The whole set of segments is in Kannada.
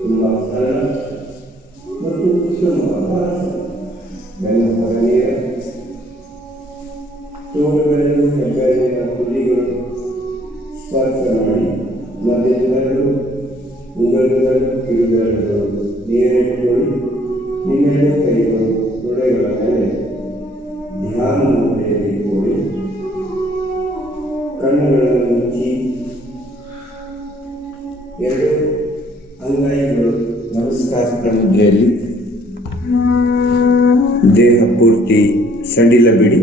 ತುಂಬ ಸರಳ ಮತ್ತು ಉತ್ತಮವಾದ ಬೆನ್ನ ಹೊರನೆಯ ತೋಳುಗಳೆರಡು ಹೆಬ್ಬೆರಳಿನ ತುದಿಗಳು ಸ್ಪರ್ಶ ಮಾಡಿ ಮಧ್ಯದ ಬೆರಳು ಉಂಗುರಗಳು ಕಿರುಬೆರಳುಗಳು ನೇರಿಟ್ಟುಕೊಳ್ಳಿ. ನಿಮ್ಮೆರಡು ಕೈಗಳು ತೊಡೆಗಳ ಮೇಲೆ ಧ್ಯಾನ ಮುದ್ರೆಯಲ್ಲಿ ಕೂಡಿ ಕಣ್ಣುಗಳನ್ನು ಮುಚ್ಚಿ ಎರಡು ಅಂಗೈಗಳು ನಮಸ್ಕಾರ ಮುದ್ರೆಯಲ್ಲಿ ದೇಹ ಪೂರ್ತಿ ಸಡಿಲ ಬಿಡಿ.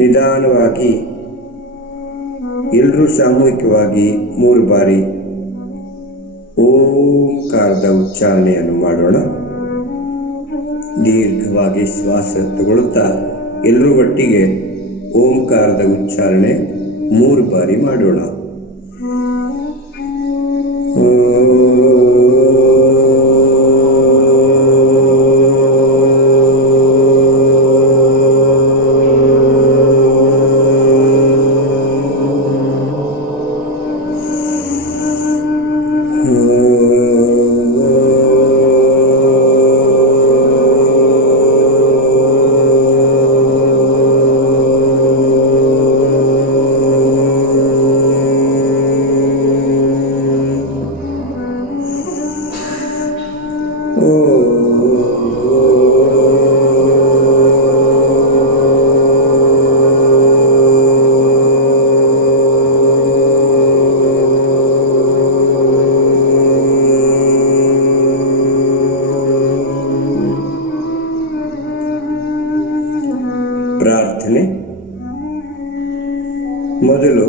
ನಿಧಾನವಾಗಿ ಎಲ್ಲರೂ ಸಾಮೂಹಿಕವಾಗಿ 3 ಬಾರಿ ಓಂಕಾರದ ಉಚ್ಚಾರಣೆಯನ್ನು ಮಾಡೋಣ. ದೀರ್ಘವಾಗಿ ಶ್ವಾಸ ತಗೊಳ್ಳುತ್ತಾ ಎಲ್ಲರೂ ಒಟ್ಟಿಗೆ ಓಂಕಾರದ ಉಚ್ಚಾರಣೆ 3 ಬಾರಿ ಮಾಡೋಣ. ಪ್ರಾರ್ಥನೆ. ಮೊದಲು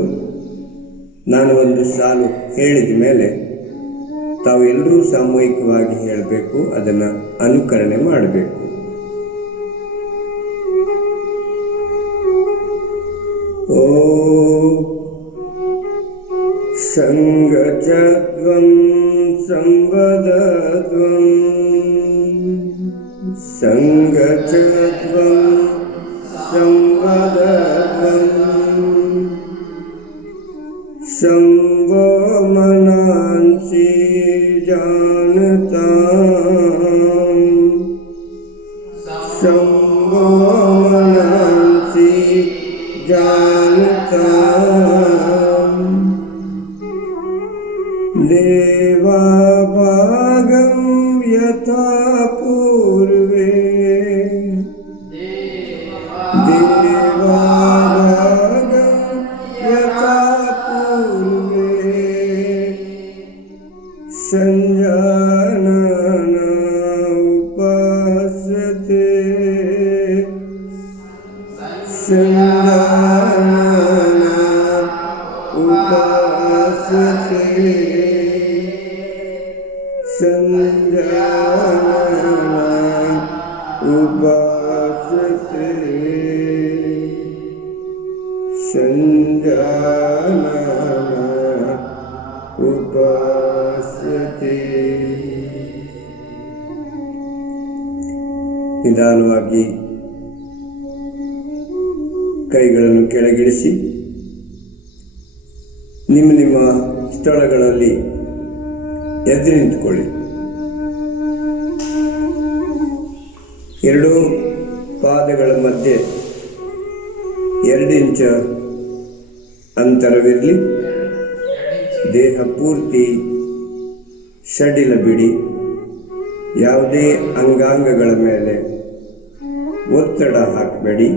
ನಾನು ಒಂದು ಸಾಲು ಹೇಳಿದ ಮೇಲೆ ತಾವು ಎಲ್ಲರೂ ಸಾಮೂಹಿಕವಾಗಿ ಹೇಳಬೇಕು, ಅದನ್ನು ಅನುಕರಣೆ ಮಾಡಬೇಕು. ಓ ಸಂಗಚತ್ವಂ ಸಂವದತ್ವಂ ಸಂಗಚತ್ವಂ ಸಂವದತ್ವಂ ಸಂವೋ ಮನಾಂಸಿ ಜಾನತಾಂ ಸಂವೋ ಮನಾಂಸಿ ಜಾನತಾಂ ದೇವಾ ಭಾಗಂ ಯಥಾ ಪೂರ್ವೇ ಸಂಜಾನನ ಉಪಾಸತೆ ಸಂಜಾನನ ಉಪಾಸತೆ ಸಂಜಾನನ ಉಪಾಸತೆ ಸಂಜಾನನ ಉಪಾಸತೆ. ನಿಧಾನವಾಗಿ ಕೈಗಳನ್ನು ಕೆಳಗಿಳಿಸಿ ನಿಮ್ಮ ನಿಮ್ಮ ಸ್ಥಳಗಳಲ್ಲಿ ಎದ್ದು ನಿಂತುಕೊಳ್ಳಿ. ಎರಡೂ ಪಾದಗಳ ಮಧ್ಯೆ 2 ಇಂಚು ಅಂತರವಿರಲಿ. ದೇಹ ಪೂರ್ತಿ ಸಡಿಲ ಬಿಡಿ. ಯಾವುದೇ ಅಂಗಾಂಗಗಳ ಮೇಲೆ ಒತ್ತಡ ಹಾಕಬೇಡಿ.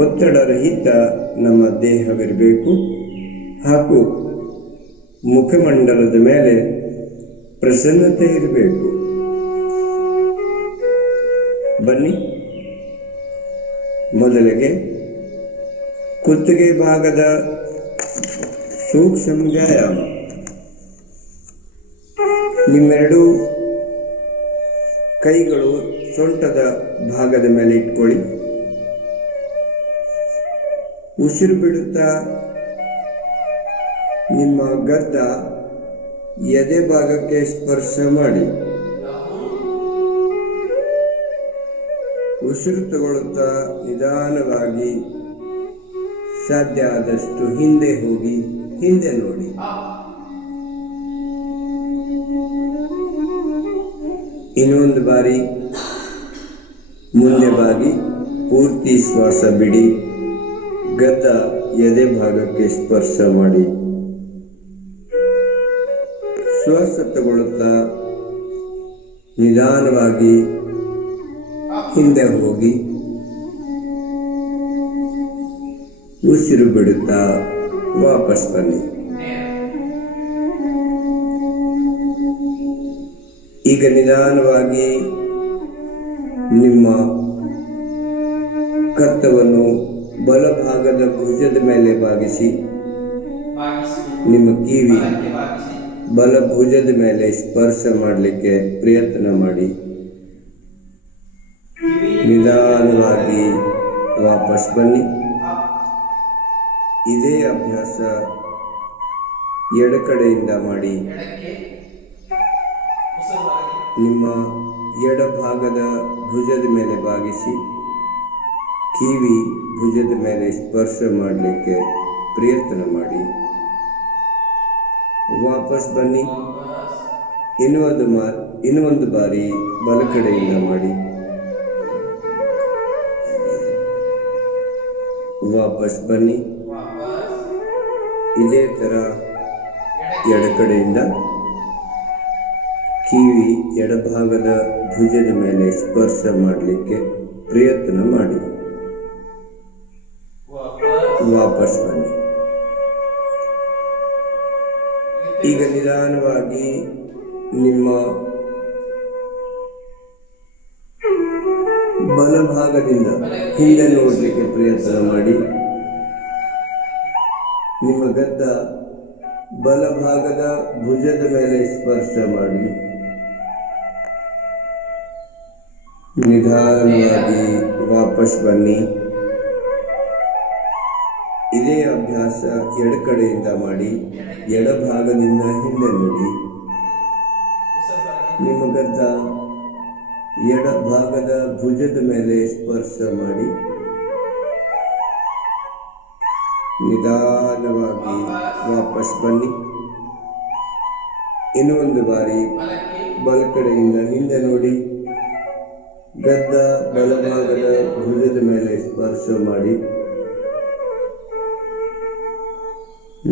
ಒತ್ತಡರಹಿತ ನಮ್ಮ ದೇಹವಿರಬೇಕು. ಹಾಗೂ ಮುಖಮಂಡಲದ ಮೇಲೆ ಪ್ರಸನ್ನತೆ ಇರಬೇಕು. ಬನ್ನಿ, ಮೊದಲಿಗೆ ಕುತ್ತಿಗೆ ಭಾಗದ ಸೂಕ್ಷ್ಮ ವ್ಯಾಯಾಮ. ನಿಮ್ಮೆರಡು ಕೈಗಳು ಸೊಂಟದ ಭಾಗದ ಮೇಲೆ ಇಟ್ಕೊಳ್ಳಿ. ಉಸಿರು ಬಿಡುತ್ತಾ ನಿಮ್ಮ ಗದ್ದ ಎದೆ ಭಾಗಕ್ಕೆ ಸ್ಪರ್ಶ ಮಾಡಿ. ಉಸಿರು ತಗೊಳ್ಳುತ್ತಾ ನಿಧಾನವಾಗಿ ಸಾಧ್ಯ ಆದಷ್ಟು ಹಿಂದೆ ಹೋಗಿ ಹಿಂದೆ ನೋಡಿ. ಇನ್ನೊಂದು ಬಾರಿ ಮುಂದೆ ಬಾಗಿ ಪೂರ್ತಿ ಶ್ವಾಸ ಬಿಡಿ. ಗದ್ದ ಎದೆ ಭಾಗಕ್ಕೆ ಸ್ಪರ್ಶ ಮಾಡಿ. ಶ್ವಾಸ ತಗೊಳ್ಳುತ್ತಾ ನಿಧಾನವಾಗಿ ಹಿಂದೆ ಹೋಗಿ ಉಸಿರು ಬಿಡುತ್ತಾ ವಾಪಸ್ ಬನ್ನಿ. ಈಗ ನಿಧಾನವಾಗಿ ನಿಮ್ಮ ಕತ್ತವನ್ನು ಬಲಭಾಗದ ಭುಜದ ಮೇಲೆ ಬಾಗಿಸಿ. ನಿಮ್ಮ ಕಿವಿ ಬಲಭುಜದ ಮೇಲೆ ಸ್ಪರ್ಶ ಮಾಡಲಿಕ್ಕೆ ಪ್ರಯತ್ನ ಮಾಡಿ. ನಿಧಾನವಾಗಿ ವಾಪಸ್ ಬನ್ನಿ. ಇದೇ ಅಭ್ಯಾಸ ಎಡಕಡೆಯಿಂದ ಮಾಡಿ. ನಿಮ್ಮ ಎಡಭಾಗದ ಭುಜದ ಮೇಲೆ ಬಾಗಿಸಿ ಕಿವಿ ಭುಜದ ಮೇಲೆ ಸ್ಪರ್ಶ ಮಾಡಲಿಕ್ಕೆ ಪ್ರಯತ್ನ ಮಾಡಿ. ವಾಪಸ್ ಬನ್ನಿ. ಇನ್ನೊಂದು ಬಾರಿ ಬಲಕಡೆಯಿಂದ ಮಾಡಿ. ವಾಪಸ್ ಬನ್ನಿ. ಇದೇ ಥರ ಎಡಕಡೆಯಿಂದ ಕಿವಿ ಎಡಭಾಗದ ಭುಜದ ಮೇಲೆ ಸ್ಪರ್ಶ ಮಾಡಲಿಕ್ಕೆ ಪ್ರಯತ್ನ ಮಾಡಿ. ವಾಪಸ್ ಬನ್ನಿ. ಈಗ ನಿಧಾನವಾಗಿ ನಿಮ್ಮ ಬಲಭಾಗದಿಂದ ಹಿಂದೆ ನೋಡಲಿಕ್ಕೆ ಪ್ರಯತ್ನ ಮಾಡಿ. ನಿಮ್ಮ ಗದ್ದ ಬಲಭಾಗದ ಭುಜದ ಮೇಲೆ ಸ್ಪರ್ಶ ಮಾಡಿ. ನಿಧಾನವಾಗಿ ವಾಪಸ್ ಬನ್ನಿ. ಇದೇ ಅಭ್ಯಾಸ ಎಡಕಡೆಯಿಂದ ಮಾಡಿ. ಎಡಭಾಗದಿಂದ ಹಿಂದೆ ನೋಡಿ. ನಿಮ್ಮ ಗದ್ದ ಎಡಭಾಗದ ಭುಜದ ಮೇಲೆ ಸ್ಪರ್ಶ ಮಾಡಿ. ನಿಧಾನವಾಗಿ ವಾಪಸ್ ಬನ್ನಿ. ಇನ್ನೊಂದು ಬಾರಿ ಬಲಕಡೆಯಿಂದ ಹಿಂದೆ ನೋಡಿ. ಗದ್ದ ಬಲಭಾಗದ ಭುಜದ ಮೇಲೆ ಸ್ಪರ್ಶ ಮಾಡಿ.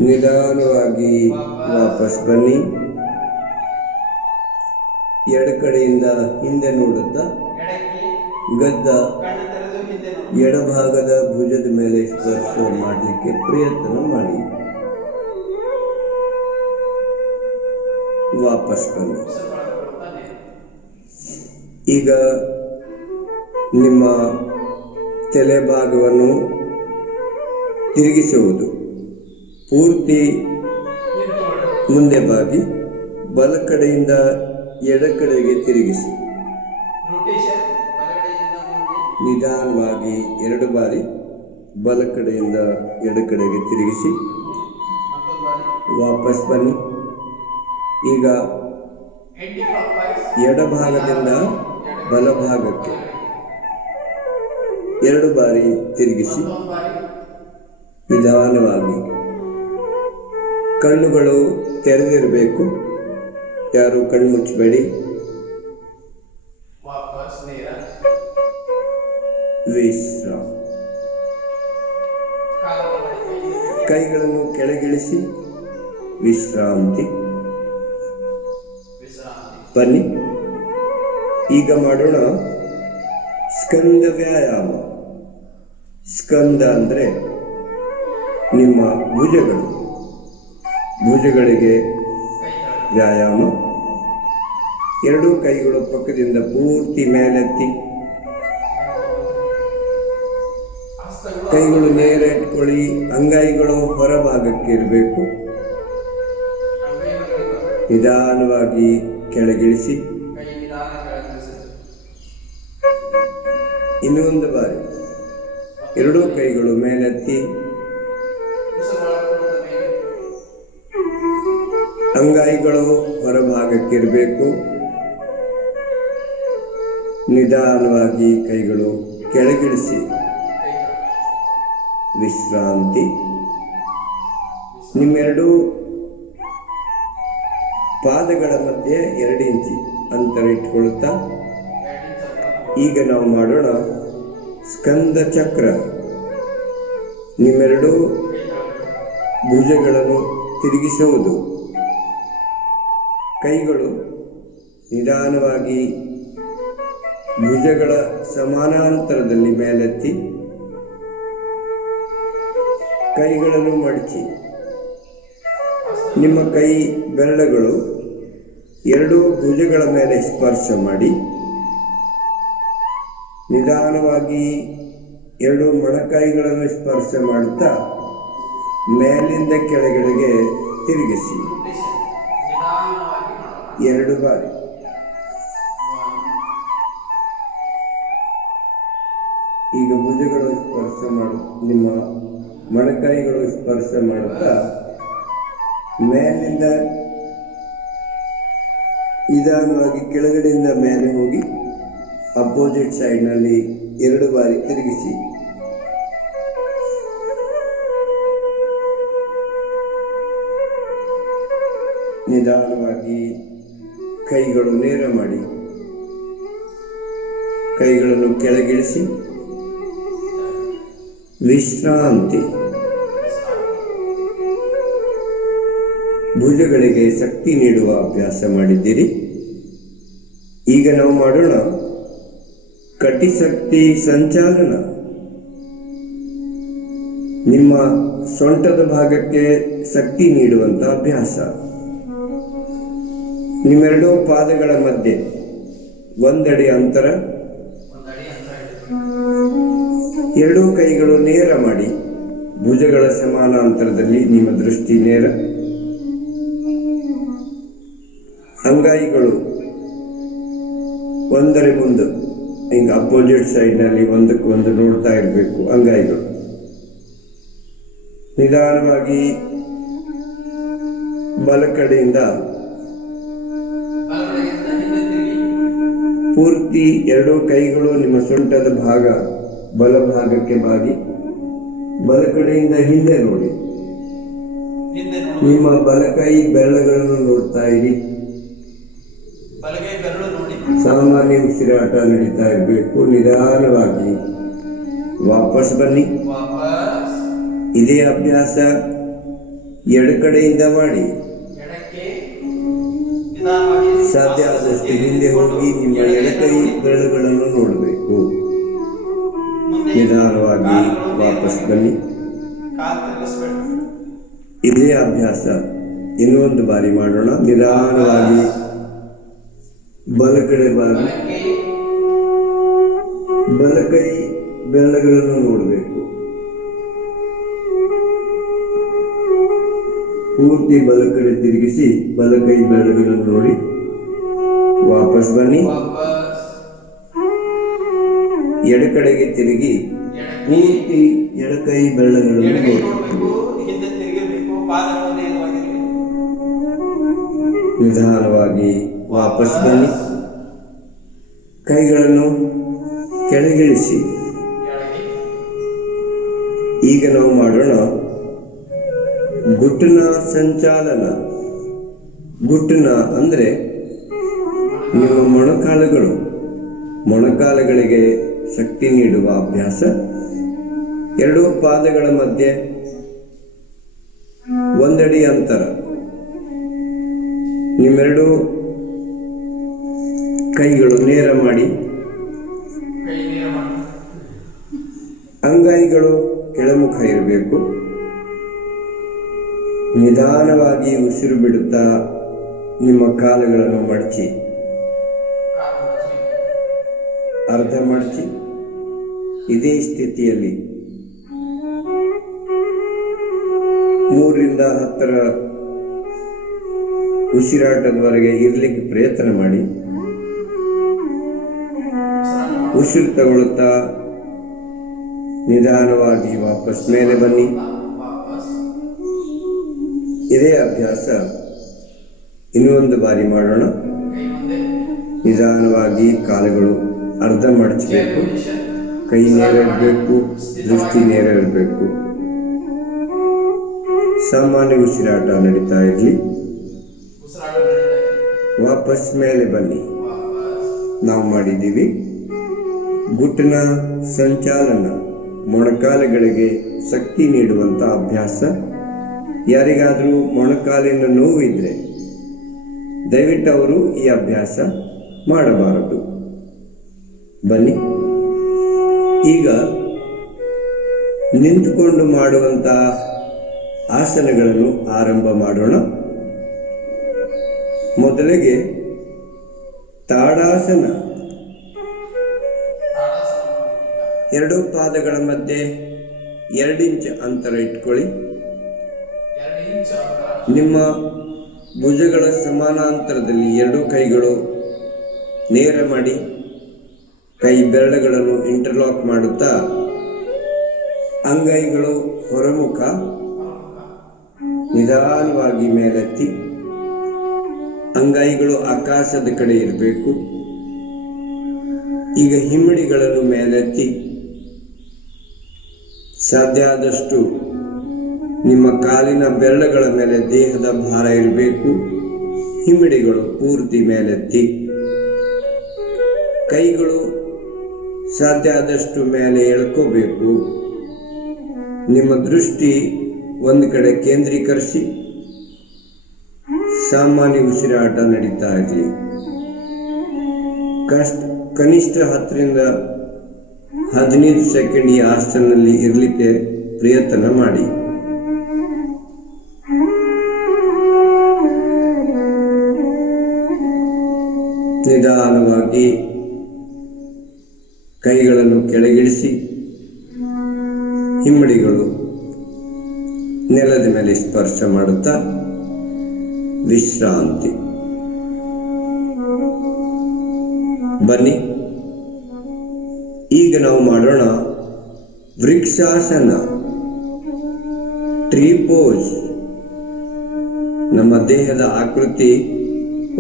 ನಿಧಾನವಾಗಿ ವಾಪಸ್ ಬನ್ನಿ. ಎಡಕಡೆಯಿಂದ ಹಿಂದೆ ನೋಡುತ್ತಾ ಗದ್ದ ಎಡಭಾಗದ ಭುಜದ ಮೇಲೆ ಸ್ಪರ್ಶ ಮಾಡಲಿಕ್ಕೆ ಪ್ರಯತ್ನ ಮಾಡಿ. ವಾಪಸ್ ಬನ್ನಿ. ಈಗ ನಿಮ್ಮ ತಲೆ ಭಾಗವನ್ನು ತಿರುಗಿಸುವುದು. ಪೂರ್ತಿ ಮುಂದೆ ಬಾಗಿ ಬಲಕಡೆಯಿಂದ ಎಡಕಡೆಗೆ ತಿರುಗಿಸಿ. ನಿಧಾನವಾಗಿ 2 ಬಾರಿ ಬಲಕಡೆಯಿಂದ ಎಡಕಡೆಗೆ ತಿರುಗಿಸಿ. ವಾಪಸ್ ಬನ್ನಿ. ಈಗ ಎಡಭಾಗದಿಂದ ಬಲಭಾಗಕ್ಕೆ 2 ಬಾರಿ ತಿರುಗಿಸಿ. ನಿಧಾನವಾಗಿ ಕಣ್ಣುಗಳು ತೆರೆದಿರಬೇಕು. ಯಾರು ಕಣ್ಣು ಮುಚ್ಚಬೇಡಿ. ವಿಶ್ರಾಮ. ಕೈಗಳನ್ನು ಕೆಳಗಿಳಿಸಿ. ವಿಶ್ರಾಂತಿ. ಬನ್ನಿ. ಈಗ ಮಾಡೋಣ ಸ್ಕಂದ ವ್ಯಾಯಾಮ. ಸ್ಕಂದ ಅಂದರೆ ನಿಮ್ಮ ಭುಜಗಳಿಗೆ ವ್ಯಾಯಾಮ. 2 ಕೈಗಳು ಪಕ್ಕದಿಂದ ಪೂರ್ತಿ ಮೇಲೆತ್ತಿ. ಕೈಗಳು ನೇರ ಇಟ್ಕೊಳ್ಳಿ. ಅಂಗೈಗಳು ಹೊರಭಾಗಕ್ಕೆ ಇರಬೇಕು. ನಿಧಾನವಾಗಿ ಕೆಳಗಿಳಿಸಿ. ಇನ್ನೊಂದು ಬಾರಿ 2 ಕೈಗಳು ಮೇಲೆತ್ತಿ. ಅಂಗೈಗಳು ಹೊರಭಾಗಕ್ಕಿರಬೇಕು. ನಿಧಾನವಾಗಿ ಕೈಗಳು ಕೆಳಗಿಳಿಸಿ. ವಿಶ್ರಾಂತಿ. ನಿಮ್ಮೆರಡು ಪಾದಗಳ ಮಧ್ಯೆ 2 ಇಂಚಿ ಅಂತರ ಇಟ್ಕೊಳ್ತಾ ಈಗ ನಾವು ಮಾಡೋಣ ಸ್ಕಂದ ಚಕ್ರ. ನಿಮ್ಮೆರಡು ಭುಜಗಳನ್ನು ತಿರುಗಿಸುವುದು. ಕೈಗಳು ನಿಧಾನವಾಗಿ ಭುಜಗಳ ಸಮಾನಾಂತರದಲ್ಲಿ ಮೇಲೆತ್ತಿ ಕೈಗಳನ್ನು ಮಡಚಿ ನಿಮ್ಮ ಕೈ ಬೆರಳುಗಳು ಎರಡೂ ಭುಜಗಳ ಮೇಲೆ ಸ್ಪರ್ಶ ಮಾಡಿ ನಿಧಾನವಾಗಿ ಎರಡು ಮೊಣಕೈಗಳನ್ನು ಸ್ಪರ್ಶ ಮಾಡುತ್ತಾ ಮೇಲಿಂದ ಕೆಳಗಡೆಗೆ ತಿರುಗಿಸಿ 2 ಬಾರಿ. ಈಗ ಭುಜಗಳು ಸ್ಪರ್ಶ ನಿಮ್ಮ ಮೊಣಕೈಗಳು ಸ್ಪರ್ಶ ಮಾಡುತ್ತಾ ಮೇಲಿಂದ ನಿಧಾನವಾಗಿ ಕೆಳಗಡೆಯಿಂದ ಮೇಲೆ ಹೋಗಿ ಅಪೋಸಿಟ್ ಸೈಡ್ನಲ್ಲಿ 2 ಬಾರಿ ತಿರುಗಿಸಿ. ನಿಧಾನವಾಗಿ ಕೈಗಳು ನೇರ ಮಾಡಿ ಕೈಗಳನ್ನು ಕೆಳಗಿಳಿಸಿ ವಿಶ್ರಾಂತಿ. ಭುಜಗಳಿಗೆ ಶಕ್ತಿ ನೀಡುವ ಅಭ್ಯಾಸ ಮಾಡಿದ್ದೀರಿ. ಈಗ ನಾವು ಮಾಡೋಣ ಕಟಿಶಕ್ತಿ ಸಂಚಾಲನ. ನಿಮ್ಮ ಸೊಂಟದ ಭಾಗಕ್ಕೆ ಶಕ್ತಿ ನೀಡುವಂಥ ಅಭ್ಯಾಸ. ನಿಮ್ಮೆರಡೂ ಪಾದಗಳ ಮಧ್ಯೆ 1 ಅಡಿ ಅಂತರ, 2 ಕೈಗಳು ನೇರ ಮಾಡಿ ಭುಜಗಳ ಸಮಾನಾಂತರದಲ್ಲಿ ನಿಮ್ಮ ದೃಷ್ಟಿ ನೇರ. ಅಂಗೈಗಳು ಒಂದರ ಮುಂದೆ ಹಿಂಗೆ ಅಪೋಸಿಟ್ ಸೈಡ್ನಲ್ಲಿ ಒಂದಕ್ಕೊಂದು ನೋಡ್ತಾ ಇರಬೇಕು. ಅಂಗೈಗಳು ನಿಧಾನವಾಗಿ ಬಲ ಕಡೆಯಿಂದ ಪೂರ್ತಿ 2 ಕೈಗಳು ನಿಮ್ಮ ಸೊಂಟದ ಭಾಗ ಬಲಭಾಗಕ್ಕೆ ಬಾಗಿ ಬಲ ಕಡೆಯಿಂದ ಹಿಂದೆ ನೋಡಿ. ನಿಮ್ಮ ಬಲಕೈ ಬೆರಳುಗಳನ್ನು ನೋಡ್ತಾ ಇರಿ. ಸಾಮಾನ್ಯ ಉಸಿರಾಟ ನಡೀತಾ ಇರಬೇಕು. ನಿಧಾನವಾಗಿ ವಾಪಸ್ ಬನ್ನಿ. ಇದೇ ಅಭ್ಯಾಸ ಎಡಕಡೆಯಿಂದ ಮಾಡಿ. ಸಾಧ್ಯ ಆದಷ್ಟು ಹಿಂದೆ ಹೋಗಿ ನಿಮ್ಮ ಎಡಕೈ ಬೆರಳುಗಳನ್ನು ನೋಡಬೇಕು. ನಿಧಾನವಾಗಿ ವಾಪಸ್ ಬನ್ನಿ. ಇದೇ ಅಭ್ಯಾಸ ಇನ್ನೊಂದು ಬಾರಿ ಮಾಡೋಣ. ನಿಧಾನವಾಗಿ ಬಲ ಕಡೆ ಬಾಗಿ ಬಲಕೈ ಬೆರಳುಗಳನ್ನು ನೋಡಬೇಕು. ಪೂರ್ತಿ ಬಲ ಕಡೆ ತಿರುಗಿಸಿ ಬಲಕೈ ಬೆರಳುಗಳನ್ನು ನೋಡಿ ವಾಪಸ್ ಬನ್ನಿ. ಎಡಕಡೆಗೆ ತಿರುಗಿ ಪೂರ್ತಿ ಎಡಕೈ ಬೆರಳುಗಳನ್ನು ನೋಡಬೇಕು. ನಿಧಾನವಾಗಿ ವಾಪಸ್ ಬನ್ನಿ. ಕೈಗಳನ್ನು ಕೆಳಗಿಳಿಸಿ. ಈಗ ನಾವು ಮಾಡೋಣ ಗುಟ್ಟನ ಸಂಚಾಲನ. ಗುಟ್ಟನ ಅಂದರೆ ನಿಮ್ಮ ಮೊಣಕಾಲುಗಳಿಗೆ ಶಕ್ತಿ ನೀಡುವ ಅಭ್ಯಾಸ. 2 ಪಾದಗಳ ಮಧ್ಯೆ 1 ಅಡಿ ಅಂತರ. ನಿಮ್ಮೆರಡು ಕೈಗಳು ನೇರ ಮಾಡಿ ಅಂಗೈಗಳು ಕೆಳಮುಖ ಇರಬೇಕು. ನಿಧಾನವಾಗಿ ಉಸಿರು ಬಿಡುತ್ತಾ ನಿಮ್ಮ ಕಾಲುಗಳನ್ನು ಮಡಚಿ ಅರ್ಧ ಮಡಚಿ ಇದೇ ಸ್ಥಿತಿಯಲ್ಲಿ 3 ರಿಂದ 10 ಉಸಿರಾಟದವರೆಗೆ ಇರಲಿಕ್ಕೆ ಪ್ರಯತ್ನ ಮಾಡಿ. ಉಸಿರು ತಗೊಳ್ಳುತ್ತಾ ನಿಧಾನವಾಗಿ ವಾಪಸ್ ಮೇಲೆ ಬನ್ನಿ. ಇದೇ ಅಭ್ಯಾಸ ಇನ್ನೊಂದು ಬಾರಿ ಮಾಡೋಣ. ನಿಧಾನವಾಗಿ ಕಾಲುಗಳು ಅರ್ಧ ಮಡಚಬೇಕು. ಕೈ ನೇರ ಇರಬೇಕು, ದೃಷ್ಟಿ ನೇರ ಇರಬೇಕು. ಸಾಮಾನ್ಯ ಉಸಿರಾಟ ನಡೀತಾ ಇರಲಿ. ವಾಪಸ್ ಮೇಲೆ ಬನ್ನಿ. ನಾವು ಮಾಡಿದ್ದೀವಿ. ಗುಟ್ಟಿನ ಸಂಚಾಲನ, ಮೊಣಕಾಲುಗಳಿಗೆ ಶಕ್ತಿ ನೀಡುವಂಥ ಅಭ್ಯಾಸ. ಯಾರಿಗಾದರೂ ಮೊಣಕಾಲಿನ ನೋವಿದ್ರೆ ದಯವಿಟ್ಟು ಅವರು ಈ ಅಭ್ಯಾಸ ಮಾಡಬಾರದು. ಬನ್ನಿ, ಈಗ ನಿಂತುಕೊಂಡು ಮಾಡುವಂಥ ಆಸನಗಳನ್ನು ಆರಂಭ ಮಾಡೋಣ. ಮೊದಲಿಗೆ ತಾಡಾಸನ. ಎರಡು ಪಾದಗಳ ಮಧ್ಯೆ 2 ಇಂಚ್ ಅಂತರ ಇಟ್ಕೊಳ್ಳಿ. ನಿಮ್ಮ ಭುಜಗಳ ಸಮಾನಾಂತರದಲ್ಲಿ 2 ಕೈಗಳು ನೇರ ಮಾಡಿ, ಕೈ ಬೆರಳುಗಳನ್ನು ಇಂಟರ್ಲಾಕ್ ಮಾಡುತ್ತಾ ಅಂಗೈಗಳು ಹೊರಮುಖ, ನಿಧಾನವಾಗಿ ಮೇಲೆತ್ತಿ. ಅಂಗೈಗಳು ಆಕಾಶದ ಕಡೆ ಇರಬೇಕು. ಈಗ ಹಿಮ್ಮಡಿಗಳನ್ನು ಮೇಲೆತ್ತಿ. ಸಾಧ್ಯ ಆದಷ್ಟು ನಿಮ್ಮ ಕಾಲಿನ ಬೆರಳುಗಳ ಮೇಲೆ ದೇಹದ ಭಾರ ಇರಬೇಕು. ಹಿಮ್ಮಡಿಗಳು ಪೂರ್ತಿ ಮೇಲೆತ್ತಿ. ಕೈಗಳು ಸಾಧ್ಯ ಆದಷ್ಟು ಮೇಲೆ ಎಳ್ಕೋಬೇಕು. ನಿಮ್ಮ ದೃಷ್ಟಿ ಒಂದು ಕಡೆ ಕೇಂದ್ರೀಕರಿಸಿ ಸಾಮಾನ್ಯ ಉಸಿರಾಟ ನಡೀತಾ ಇರಲಿ. ಕನಿಷ್ಠ 10ರಿಂದ 15 ಸೆಕೆಂಡ್ ಈ ಆಸನದಲ್ಲಿ ಇರಲಿಕ್ಕೆ ಪ್ರಯತ್ನ ಮಾಡಿ. ನಿಧಾನವಾಗಿ ಕೈಗಳನ್ನು ಕೆಳಗಿಳಿಸಿ, ಹಿಮ್ಮಡಿಗಳು ನೆಲದ ಮೇಲೆ ಸ್ಪರ್ಶ ಮಾಡುತ್ತಾ ವಿಶ್ರಾಂತಿ. ಬನ್ನಿ, ಈಗ ನಾವು ಮಾಡೋಣ ವೃಕ್ಷಾಸನ, ಟ್ರೀ ಪೋಸ್. ನಮ್ಮ ದೇಹದ ಆಕೃತಿ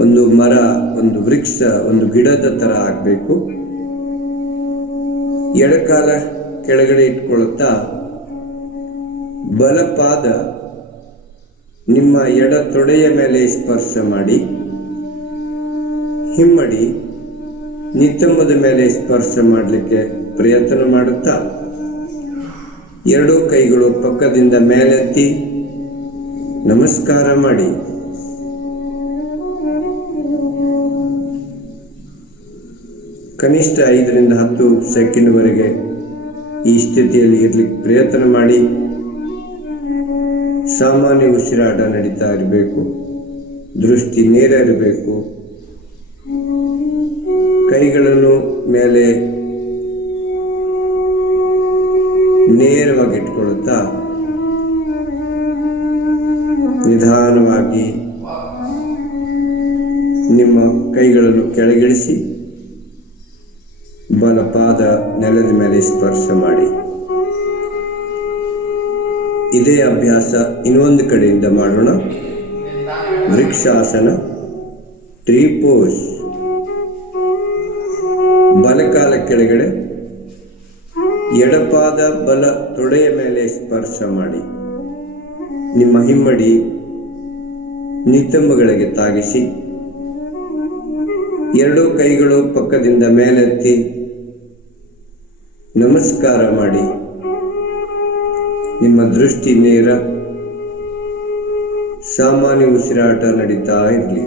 ಒಂದು ಮರ, ಒಂದು ವೃಕ್ಷ, ಒಂದು ಗಿಡದ ಥರ ಆಗಬೇಕು. ಎಡಕಾಲ ಕೆಳಗಡೆ ಇಟ್ಕೊಳ್ಳುತ್ತಾ ಬಲಪಾದ ನಿಮ್ಮ ಎಡ ತೊಡೆಯ ಮೇಲೆ ಸ್ಪರ್ಶ ಮಾಡಿ, ಹಿಮ್ಮಡಿ ನಿತಂಬದ ಮೇಲೆ ಸ್ಪರ್ಶ ಮಾಡಲಿಕ್ಕೆ ಪ್ರಯತ್ನ ಮಾಡುತ್ತಾ 2 ಕೈಗಳು ಪಕ್ಕದಿಂದ ಮೇಲೆತ್ತಿ ನಮಸ್ಕಾರ ಮಾಡಿ. ಕನಿಷ್ಠ 5ರಿಂದ 10 ಸೆಕೆಂಡ್ವರೆಗೆ ಈ ಸ್ಥಿತಿಯಲ್ಲಿ ಇರಲಿಕ್ಕೆ ಪ್ರಯತ್ನ ಮಾಡಿ. ಸಾಮಾನ್ಯ ಉಸಿರಾಟ ನಡೀತಾ ಇರಬೇಕು. ದೃಷ್ಟಿ ನೇರ ಇರಬೇಕು. ಕೈಗಳನ್ನು ಮೇಲೆ ನೇರವಾಗಿ ಇಟ್ಕೊಳ್ಳುತ್ತಾ ನಿಧಾನವಾಗಿ ನಿಮ್ಮ ಕೈಗಳನ್ನು ಕೆಳಗಿಳಿಸಿ ಬಲಪಾದ ನೆಲದ ಮೇಲೆ ಸ್ಪರ್ಶ ಮಾಡಿ. ಇದೇ ಅಭ್ಯಾಸ ಇನ್ನೊಂದು ಕಡೆಯಿಂದ ಮಾಡೋಣ. Vrikshasana, tree pose. ಬಲಕಾಲ ಕೆಳಗಡೆ, ಎಡಪಾದ ಬಲ ತೊಡೆಯ ಮೇಲೆ ಸ್ಪರ್ಶ ಮಾಡಿ. ನಿಮ್ಮ ಹಿಮ್ಮಡಿ ನಿತಂಬಗಳಿಗೆ ತಾಗಿಸಿ. 2 ಕೈಗಳು ಪಕ್ಕದಿಂದ ಮೇಲೆತ್ತಿ ನಮಸ್ಕಾರ ಮಾಡಿ. ನಿಮ್ಮ ದೃಷ್ಟಿ ನೇರ. ಸಾಮಾನ್ಯ ಉಸಿರಾಟ ನಡೀತಾ ಇರಲಿ.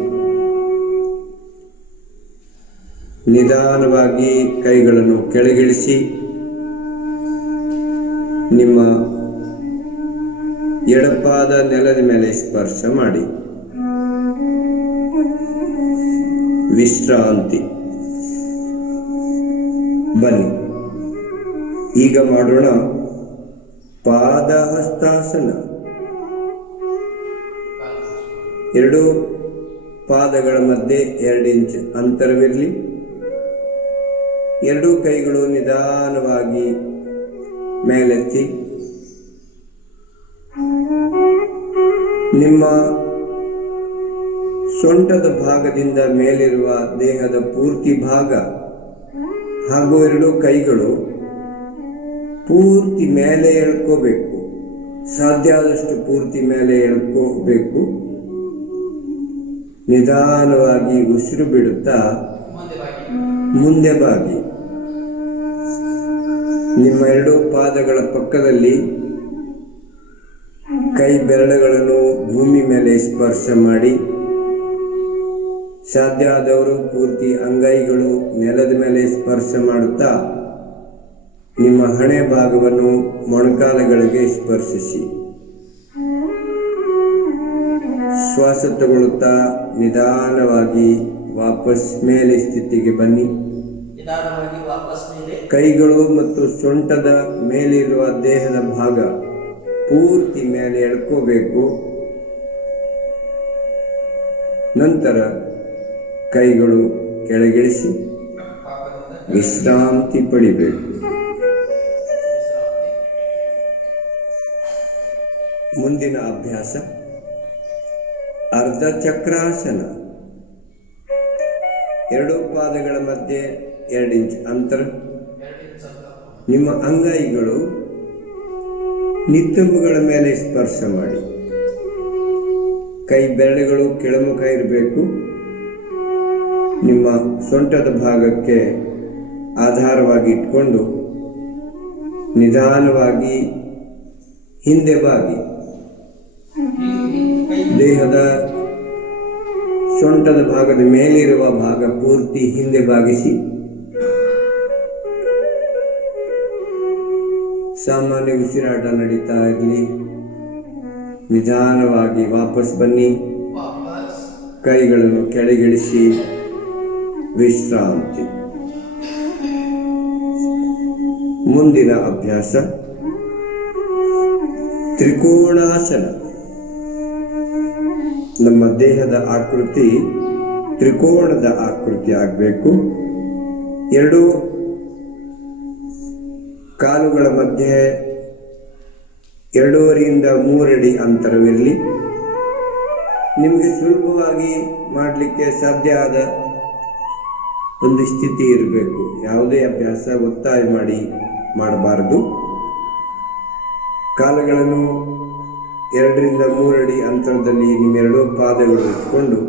ನಿಧಾನವಾಗಿ ಕೈಗಳನ್ನು ಕೆಳಗಿಳಿಸಿ ನಿಮ್ಮ ಎಡಪಾದ ನೆಲದ ಮೇಲೆ ಸ್ಪರ್ಶ ಮಾಡಿ. ವಿಶ್ರಾಂತಿ. ಬನ್ನಿ, ಈಗ ಮಾಡೋಣ ಪಾದಹಸ್ತಾಸನ. 2 ಪಾದಗಳ ಮಧ್ಯೆ 2 ಇಂಚ್ ಅಂತರವಿರಲಿ. 2 ಕೈಗಳು ನಿಧಾನವಾಗಿ ಮೇಲೆತ್ತಿ. ನಿಮ್ಮ ಸೊಂಟದ ಭಾಗದಿಂದ ಮೇಲಿರುವ ದೇಹದ ಪೂರ್ತಿ ಭಾಗ ಹಾಗೂ 2 ಕೈಗಳು ಪೂರ್ತಿ ಮೇಲೆ ಎಳ್ಕೋಬೇಕು. ಸಾಧ್ಯ ಆದಷ್ಟು ಪೂರ್ತಿ ಮೇಲೆ ಎಳ್ಕೋಬೇಕು. ನಿಧಾನವಾಗಿ ಉಸಿರು ಬಿಡುತ್ತಾ ಮುಂದೆ ಬಾಗಿ. ನಿಮ್ಮ ಎರಡೂ ಪಾದಗಳ ಪಕ್ಕದಲ್ಲಿ ಕೈ ಬೆರಳುಗಳನ್ನು ಭೂಮಿ ಮೇಲೆ ಸ್ಪರ್ಶ ಮಾಡಿ. ಸಾಧ್ಯ ಆದವರು ಪೂರ್ತಿ ಅಂಗೈಗಳು ನೆಲದ ಮೇಲೆ ಸ್ಪರ್ಶ ಮಾಡುತ್ತಾ ನಿಮ್ಮ ಹಣೆ ಭಾಗವನ್ನು ಮೊಣಕಾಲುಗಳಿಗೆ ಸ್ಪರ್ಶಿಸಿ. ಶ್ವಾಸ ತಗೊಳ್ಳುತ್ತಾ ನಿಧಾನವಾಗಿ ವಾಪಸ್ ಮೇಲೆ ಸ್ಥಿತಿಗೆ ಬನ್ನಿ. ಕೈಗಳು ಮತ್ತು ಸೊಂಟದ ಮೇಲಿರುವ ದೇಹದ ಭಾಗ ಪೂರ್ತಿ ಮೇಲೆ ಎಳ್ಕೋಬೇಕು. ನಂತರ ಕೈಗಳು ಕೆಳಗಿಳಿಸಿ ವಿಶ್ರಾಂತಿ ಪಡಿಬೇಕು. ಮುಂದಿನ ಅಭ್ಯಾಸ ಅರ್ಧ ಚಕ್ರಾಸನ. ಎರಡೂ ಪಾದಗಳ ಮಧ್ಯೆ 2 ಇಂಚ್ ಅಂತರ. ನಿಮ್ಮ ಅಂಗೈಗಳು ನಿತ್ತಂಬುಗಳ ಮೇಲೆ ಸ್ಪರ್ಶ ಮಾಡಿ. ಕೈ ಬೆರಳುಗಳು ಕೆಳಮುಖ ಇರಬೇಕು. ನಿಮ್ಮ ಸೊಂಟದ ಭಾಗಕ್ಕೆ ಆಧಾರವಾಗಿ ಇಟ್ಕೊಂಡು ನಿಧಾನವಾಗಿ ಹಿಂದೆ ಬಾಗಿ. ದೇಹದ ಸೊಂಟದ ಭಾಗದ ಮೇಲಿರುವ ಭಾಗ ಪೂರ್ತಿ ಹಿಂದೆ ಬಾಗಿಸಿ. ಸಾಮಾನ್ಯ ಉಸಿರಾಟ ನಡೀತಾ ಇರಲಿ. ನಿಧಾನವಾಗಿ ವಾಪಸ್ ಬನ್ನಿ. ಕೈಗಳನ್ನು ಕೆಳಗಿಳಿಸಿ ವಿಶ್ರಾಂತಿ. ಮುಂದಿನ ಅಭ್ಯಾಸ ತ್ರಿಕೋಣಾಸನ. ನಮ್ಮ ದೇಹದ ಆಕೃತಿ ತ್ರಿಕೋಣದ ಆಕೃತಿ ಆಗಬೇಕು. ಎರಡೂ ಕಾಲುಗಳ ಮಧ್ಯೆ 2.5 ಇಂದ 3 ಅಡಿ ಅಂತರವಿರಲಿ. ನಿಮಗೆ ಸುಲಭವಾಗಿ ಮಾಡಲಿಕ್ಕೆ ಸಾಧ್ಯ ಆದ ಒಂದು ಸ್ಥಿತಿ ಇರಬೇಕು. ಯಾವುದೇ ಅಭ್ಯಾಸ ಒತ್ತಾಯ ಮಾಡಿ ಮಾಡಬಾರದು. ಕಾಲುಗಳನ್ನು 2 ರಿಂದ 3 ಅಡಿ ಅಂತರದಲ್ಲಿ ನಿಮ್ಮೆರಡೂ ಪಾದಗಳು ಇಟ್ಕೊಂಡು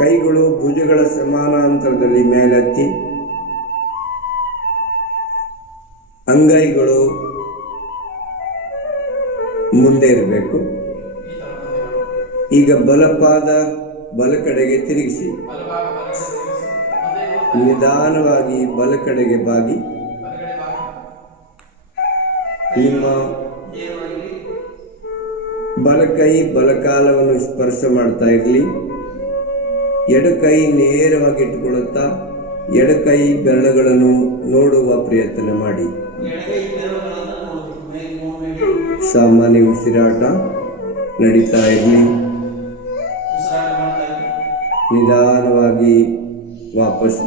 ಕೈಗಳು ಭುಜಗಳ ಸಮಾನ ಅಂತರದಲ್ಲಿ ಮೇಲೆತ್ತಿ. ಅಂಗೈಗಳು ಮುಂದೆ ಇರಬೇಕು. ಈಗ ಬಲಪಾದ ಬಲ ಕಡೆಗೆ ತಿರುಗಿಸಿ ನಿಧಾನವಾಗಿ ಬಲ ಕಡೆಗೆ ಬಾಗಿ. ನಿಮ್ಮ ಬಲಕೈ ಬಲಕಾಲವನ್ನು ಸ್ಪರ್ಶ ಮಾಡ್ತಾ ಇರಲಿ. ಎಡಕೈ ನೇರವಾಗಿ ಇಟ್ಟುಕೊಳ್ಳುತ್ತಾ ಎಡಕೈ ಬೆರಳುಗಳನ್ನು ನೋಡುವ ಪ್ರಯತ್ನ ಮಾಡಿ. ಸಾಮಾನ್ಯ ಉಸಿರಾಟ ನಡೀತಾ ಇರಲಿ. ನಿಧಾನವಾಗಿ ವಾಪಸ್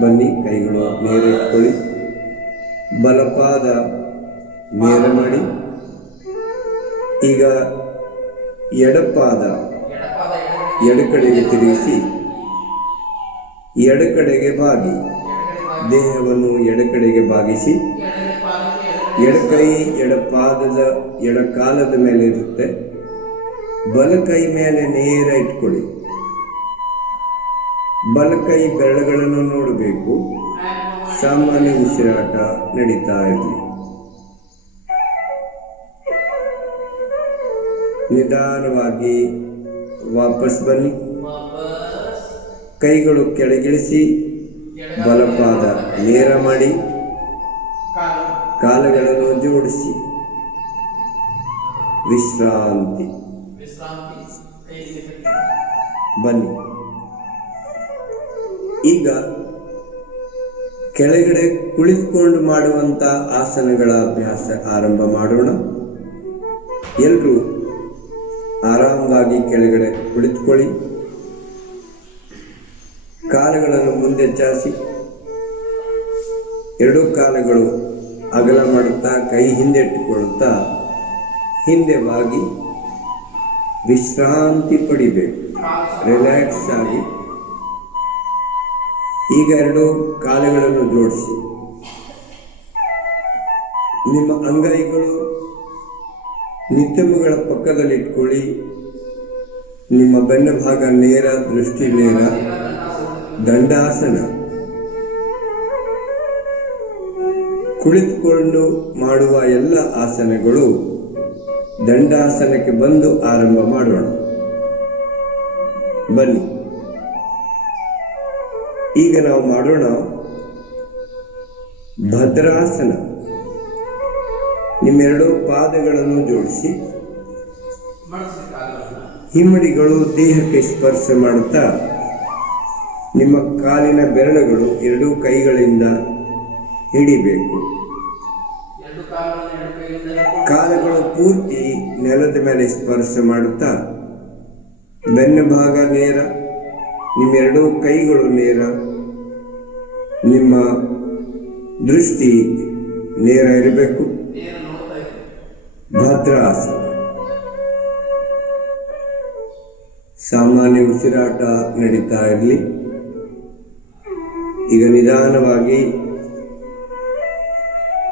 ಬನ್ನಿ. ಕೈಗಳು ನೇರ ಇಟ್ಕೊಳ್ಳಿ. ಬಲಪಾದ ನೇರ ಮಾಡಿ. ಈಗ ಎಡಪಾದ ಎಡಕಡೆಗೆ ತಿರುಗಿಸಿ ಎಡಕಡೆಗೆ ಬಾಗಿ. ದೇಹವನ್ನು ಎಡಕಡೆಗೆ ಬಾಗಿಸಿ. ಎಡಕೈ ಎಡಪಾದದ ಎಡಕಾಲದ ಮೇಲೆ ಇರುತ್ತೆ. ಬಲಕೈ ಮೇಲೆ ನೇರ ಇಟ್ಕೊಳ್ಳಿ. ಬಲಕೈ ಬೆರಳುಗಳನ್ನು ನೋಡಬೇಕು. ಸಾಮಾನ್ಯ ಉಸಿರಾಟ ನಡೀತಾ ಇರಲಿ. ನಿಧಾನವಾಗಿ ವಾಪಸ್ ಬನ್ನಿ. ಕೈಗಳು ಕೆಳಗಿಳಿಸಿ ಬಲಪಾದ ನೇರ ಮಾಡಿ. ಕಾಲುಗಳನ್ನು ಜೋಡಿಸಿ ವಿಶ್ರಾಂತಿ. ಬನ್ನಿ. ಈಗ ಕೆಳಗಡೆ ಕುಳಿತುಕೊಂಡು ಮಾಡುವಂಥ ಆಸನಗಳ ಅಭ್ಯಾಸ ಆರಂಭ ಮಾಡೋಣ. ಎಲ್ಲರೂ ಆರಾಮವಾಗಿ ಕೆಳಗಡೆ ಕುಳಿತುಕೊಳ್ಳಿ. ಕಾಲುಗಳನ್ನು ಮುಂದೆ ಚಾಚಿ ಎರಡೂ ಕಾಲುಗಳು ಅಗಲ ಮಾಡುತ್ತಾ ಕೈ ಹಿಂದೆ ಇಟ್ಟುಕೊಳ್ಳುತ್ತಾ ಹಿಂದೆ ಬಾಗಿ ವಿಶ್ರಾಂತಿ ಪಡಿಬೇಕು. ರಿಲ್ಯಾಕ್ಸ್ ಆಗಿ. ಈಗ ಎರಡೂ ಕಾಲುಗಳನ್ನು ಜೋಡಿಸಿ ನಿಮ್ಮ ಅಂಗೈಗಳು ನಿತ್ತಂಬುಗಳ ಪಕ್ಕದಲ್ಲಿ ಇಟ್ಕೊಳ್ಳಿ. ನಿಮ್ಮ ಬೆನ್ನ ಭಾಗ ನೇರ, ದೃಷ್ಟಿ ನೇರ. ದಂಡಾಸನ. ಕುಳಿತುಕೊಂಡು ಮಾಡುವ ಎಲ್ಲ ಆಸನಗಳು ದಂಡಾಸನಕ್ಕೆ ಬಂದು ಆರಂಭ ಮಾಡೋಣ. ಬನ್ನಿ, ಈಗ ನಾವು ಮಾಡೋಣ ಭದ್ರಾಸನ. ನಿಮ್ಮೆರಡು ಪಾದಗಳನ್ನು ಜೋಡಿಸಿ ಹಿಮ್ಮಡಿಗಳು ದೇಹಕ್ಕೆ ಸ್ಪರ್ಶ ಮಾಡುತ್ತಾ ನಿಮ್ಮ ಕಾಲಿನ ಬೆರಳುಗಳು ಎರಡೂ ಕೈಗಳಿಂದ ಹಿಡಿಬೇಕು. ಕಾಲುಗಳು ಪೂರ್ತಿ ನೆಲದ ಮೇಲೆ ಸ್ಪರ್ಶ ಮಾಡುತ್ತಾ ಬೆನ್ನ ಭಾಗ ನೇರ, ನಿಮ್ಮೆರಡೂ ಕೈಗಳು ನೇರ, ನಿಮ್ಮ ದೃಷ್ಟಿ ನೇರ ಇರಬೇಕು. ಭದ್ರಾಸನ. ಸಾಮಾನ್ಯ ಉಸಿರಾಟ ನಡೀತಾ ಇರಲಿ. ಈಗ ನಿಧಾನವಾಗಿ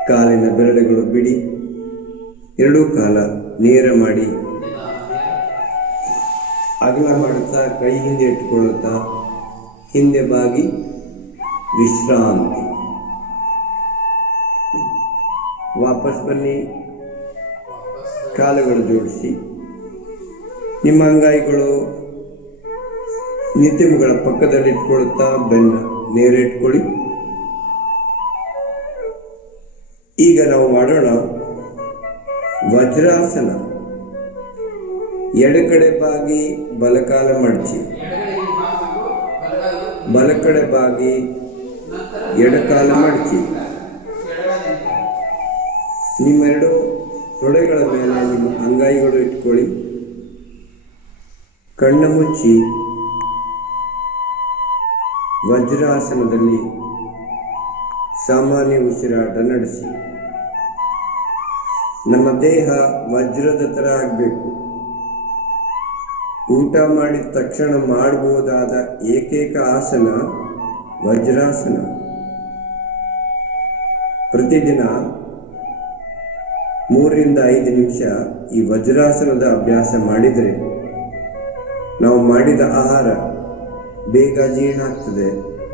ಕಾಲಿನ ಬೆರಳುಗಳು ಬಿಡಿ, ಎರಡೂ ಕಾಲ ನೇರ ಮಾಡಿ ಅಗಲ ಮಾಡುತ್ತಾ ಕೈ ಹಿಂದೆ ಇಟ್ಟುಕೊಳ್ಳುತ್ತಾ ಹಿಂದೆ ಬಾಗಿ ವಿಶ್ರಾಂತಿ. ವಾಪಸ್ ಬನ್ನಿ, ಕಾಲುಗಳು ಜೋಡಿಸಿ ನಿಮ್ಮ ಅಂಗೈಗಳು ನಿತ್ಯಮಗಳ ಪಕ್ಕದಲ್ಲಿ ಇಟ್ಕೊಳ್ಳುತ್ತಾ ಬೆನ್ನ ನೇರ ಇಟ್ಕೊಳ್ಳಿ. ಈಗ ನಾವು ಮಾಡೋಣ ವಜ್ರಾಸನ. ಎಡಕಡೆ ಬಾಗಿ ಬಲಕಾಲ ಮಡಚಿ, ಬಲಕಡೆ ಬಾಗಿ ಎಡಕಾಲ ಮಡಚಿ. ನಿಮ್ಮೆರಡು ತೊಡೆಗಳ ಮೇಲೆ ನಿಮ್ಮ ಅಂಗೈಗಳು ಇಟ್ಕೊಳ್ಳಿ. ಕಣ್ಣು ಮುಚ್ಚಿ ವಜ್ರಾಸನದಲ್ಲಿ ಸಾಮಾನ್ಯ ಉಸಿರಾಟ ನಡೆಸಿ. ನಮ್ಮ ದೇಹ ವಜ್ರದ ಥರ ಆಗಬೇಕು. ಊಟ ಮಾಡಿದ ತಕ್ಷಣ ಮಾಡಬಹುದಾದ ಏಕೈಕ ಆಸನ ವಜ್ರಾಸನ. ಪ್ರತಿದಿನ 3 ರಿಂದ 5 ನಿಮಿಷ ಈ ವಜ್ರಾಸನದ ಅಭ್ಯಾಸ ಮಾಡಿದರೆ ನಾವು ಮಾಡಿದ ಆಹಾರ ಬೇಗ ಜೀರ್ಣ ಆಗ್ತದೆ,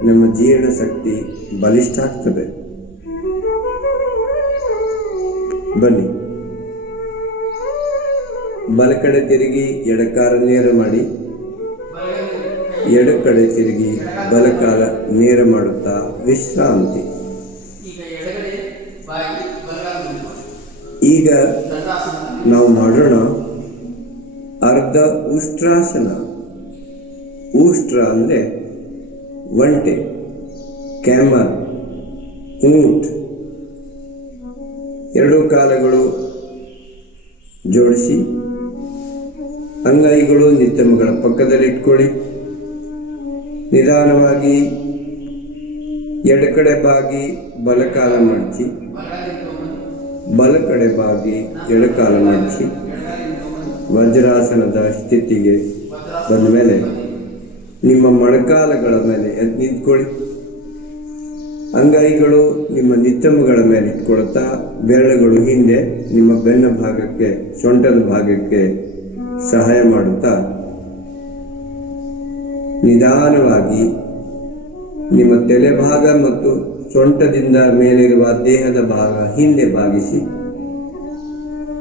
ನಮ್ಮ ಜೀರ್ಣ ಶಕ್ತಿ ಬಲಿಷ್ಠ ಆಗ್ತದೆ. ಬನ್ನಿ, ಬಲಕಡೆ ತಿರುಗಿ ಎಡಕಾಲ ನೇರ ಮಾಡಿ, ಎಡಕಡೆ ತಿರುಗಿ ಬಲಕಾಲ ನೇರ ಮಾಡುತ್ತಾ ವಿಶ್ರಾಂತಿ. ಈಗ ನಾವು ಮಾಡೋಣ ಅರ್ಧ ಉಷ್ಟ್ರಾಸನ. ಉಷ್ಟ್ರ ಅಂದರೆ ಒಂಟೆ, ಕ್ಯಾಮಲ್, ಊಂಟ್. ಎರಡೂ ಕಾಲಗಳು ಜೋಡಿಸಿ ಅಂಗೈಗಳು ನಿತ್ತಮಗಳ ಪಕ್ಕದಲ್ಲಿ ಇಟ್ಕೊಳ್ಳಿ. ನಿಧಾನವಾಗಿ ಎಡಕಡೆ ಬಾಗಿ ಬಲಕಾಲ ಮಡಚಿ, ಬಲಕಡೆ ಬಾಗಿ ಎಡಕಾಲ ಮಡಚಿ ವಜ್ರಾಸನದ ಸ್ಥಿತಿಗೆ ಬಂದ ಮೇಲೆ ನಿಮ್ಮ ಮೊಣಕಾಲುಗಳ ಮೇಲೆ ಎದ್ದು ನಿಂತ್ಕೊಳ್ಳಿ. ಅಂಗೈಗಳು ನಿಮ್ಮ ನಿತ್ತಂಬಗಳ ಮೇಲೆ ಇಟ್ಕೊಳ್ತಾ ಬೆರಳುಗಳು ಹಿಂದೆ ನಿಮ್ಮ ಬೆನ್ನ ಭಾಗಕ್ಕೆ, ಸೊಂಟದ ಭಾಗಕ್ಕೆ ಸಹಾಯ ಮಾಡುತ್ತಾ ನಿಧಾನವಾಗಿ ನಿಮ್ಮ ತಲೆ ಭಾಗ ಮತ್ತು ಸೊಂಟದಿಂದ ಮೇಲಿರುವ ದೇಹದ ಭಾಗ ಹಿಂದೆ ಬಾಗಿಸಿ